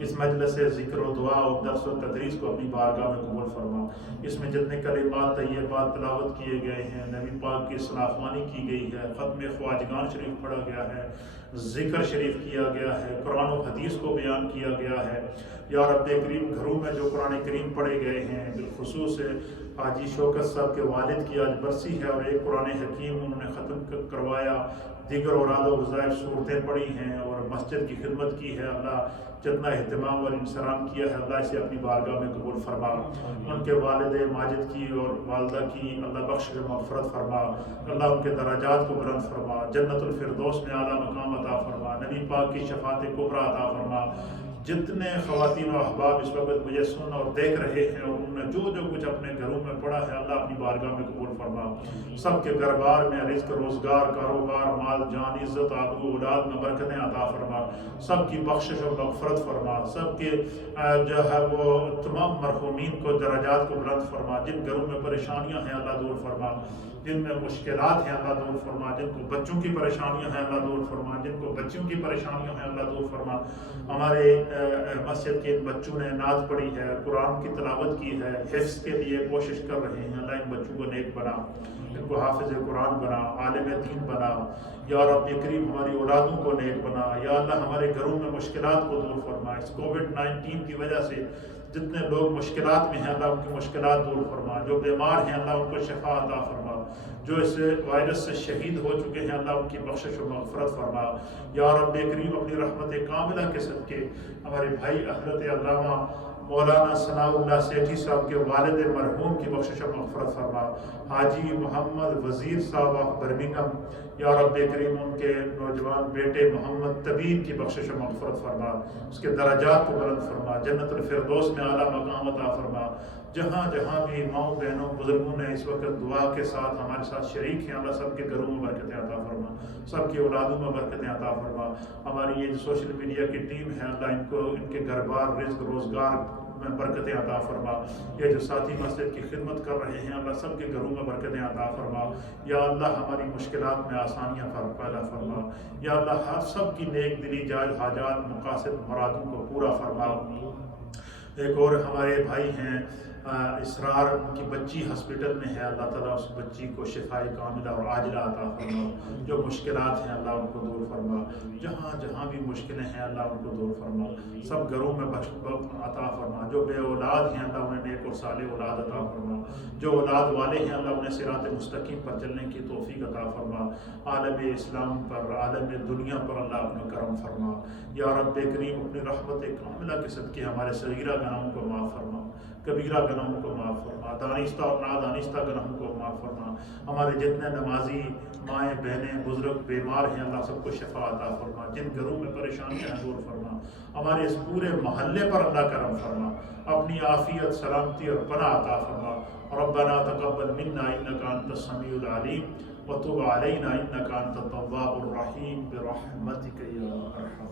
اس مجلس ذکر و دعا اور درس و تدریس کو اپنی بارگاہ میں قبول فرما۔ اس میں جتنے کلمات طیبات تلاوت کیے گئے ہیں، نبی پاک کی ثناءخوانی کی گئی ہے، ختم خواجگان شریف پڑھا گیا ہے، ذکر شریف کیا گیا ہے، قرآن و حدیث کو بیان کیا گیا ہے، یا رب کریم گھروں میں جو قرآن کریم پڑھے گئے ہیں، بالخصوص حاجی شوکت صاحب کے والد کی آج برسی ہے اور ایک قرآن حکیم انہوں نے ختم کروایا، دیگر اوراد و وظائف صورتیں پڑھی ہیں اور مسجد کی خدمت کی ہے۔ اللہ جتنا اہتمام اور انصرام کیا ہے اللہ اسے اپنی بارگاہ میں قبول فرما، ان کے والد ماجد کی اور والدہ کی اللہ بخش و مغفرت فرما، اللہ ان کے درجات کو بلند فرما، جنت الفردوس میں اعلیٰ مقام عطا فرما، نبی پاک کی شفاعت کبریٰ عطا فرما۔ جتنے خواتین و احباب اس وقت مجھے سن اور دیکھ رہے ہیں اور انہوں نے جو کچھ اپنے گھروں میں پڑھا ہے اللہ اپنی بارگاہ میں قبول فرما، سب کے گھر بار میں رزق، روزگار، کاروبار، مال، جان، عزت، آبرو، اولاد میں برکتیں عطا فرما، سب کی بخشش و مغفرت فرما، سب کے جو ہے وہ تمام مرحومین کو درجات کو بلند فرما، جن گھروں میں پریشانیاں ہیں اللہ دور فرما، جن میں مشکلات ہیں اللہ دور فرما، جن کو بچوں کی پریشانیاں ہیں اللہ دور فرما، جن کو بچیوں کی پریشانیاں ہیں اللہ دور فرما۔ ہمارے مسجد کے ان بچوں نے نعت پڑھی ہے، قرآن کی تلاوت کی ہے، حفظ کے لیے کوشش کر رہے ہیں، اللہ ان بچوں کو نیک بنا، ان کو حافظ قرآن بنا، عالم دین بنا، یا رب کریم ہماری اولادوں کو نیک بنا، یا اللہ ہمارے گھروں میں مشکلات کو دور فرما۔ اس کووڈ-19 کی وجہ سے جتنے لوگ مشکلات میں ہیں اللہ ان کی مشکلات دور فرما، جو بیمار ہیں اللہ ان کو شفا عطا فرما، جو اس وائرس سے شہید ہو چکے ہیں اللہ ان کی بخشش و مغفرت فرما۔ یا رب کریم اپنی رحمت کاملہ کے صدقے ہمارے بھائی حضرت علامہ مولانا ثناء اللہ سیٹھی صاحب کے والد مرحوم کی بخشش و مغفرت فرما، حاجی محمد وزیر صاحب آف برمنگھم، یا رب کریم ان کے نوجوان بیٹے محمد طبیب کی بخشش و مغفرت فرما، اس کے درجات کو بلند فرما، جنت الفردوس میں اعلیٰ مقام عطا فرما۔ جہاں جہاں بھی ماؤں بہنوں بزرگوں نے اس وقت دعا کے ساتھ ہمارے ساتھ شریک ہیں اللہ سب کے گھروں میں برکتیں عطا فرما، سب کی اولادوں میں برکتیں عطا فرما۔ ہماری یہ جو سوشل میڈیا کی ٹیم ہے اللہ ان کو ان کے گھر بار، رزق، روزگار میں برکتیں عطا فرما۔ یہ جو ساتھی مسجد کی خدمت کر رہے ہیں اللہ سب کے گھروں میں برکتیں عطا فرما۔ یا اللہ ہماری مشکلات میں آسانیاں پیدا فرما، یا اللہ ہر سب کی نیک دلی جائز حاجات، مقاصد، مرادوں کو پورا فرما۔ ایک اور ہمارے بھائی ہیں اسرار، ان کی بچی ہسپیٹل میں ہے، اللہ تعالیٰ اس بچی کو شفاء کاملہ اور عاجلہ عطا فرما، جو مشکلات ہیں اللہ ان کو دور فرما، جہاں جہاں بھی مشکلیں ہیں اللہ ان کو دور فرما، سب گھروں میں عطا فرما، جو بے اولاد ہیں اللہ انہیں نیک اور صالح اولاد عطا فرما، جو اولاد والے ہیں اللہ انہیں صراط مستقیم پر چلنے کی توفیق عطا فرما، عالم اسلام پر، عالم دنیا پر اللہ اپنے کرم فرما۔ یا رب کریم اپنی رحمت کاملہ کے صدقے ہمارے صغیرہ گناہوں کو معاف فرما، کبیرہ گناہوں کو معاف فرما، دانستہ اور نادانستہ گناہوں کو معاف فرما۔ ہمارے جتنے نمازی مائیں بہنیں بزرگ بیمار ہیں اللہ سب کو شفا عطا فرما، جن گھروں میں پریشانیاں ہیں دور فرما، ہمارے اس پورے محلے پر اللہ کرم فرما، اپنی عافیت، سلامتی اور پناہ عطا فرما۔ ربنا تقبل منا انك انت السميع العليم وتب علينا انك انت التواب الرحيم برحمتك يا ارحم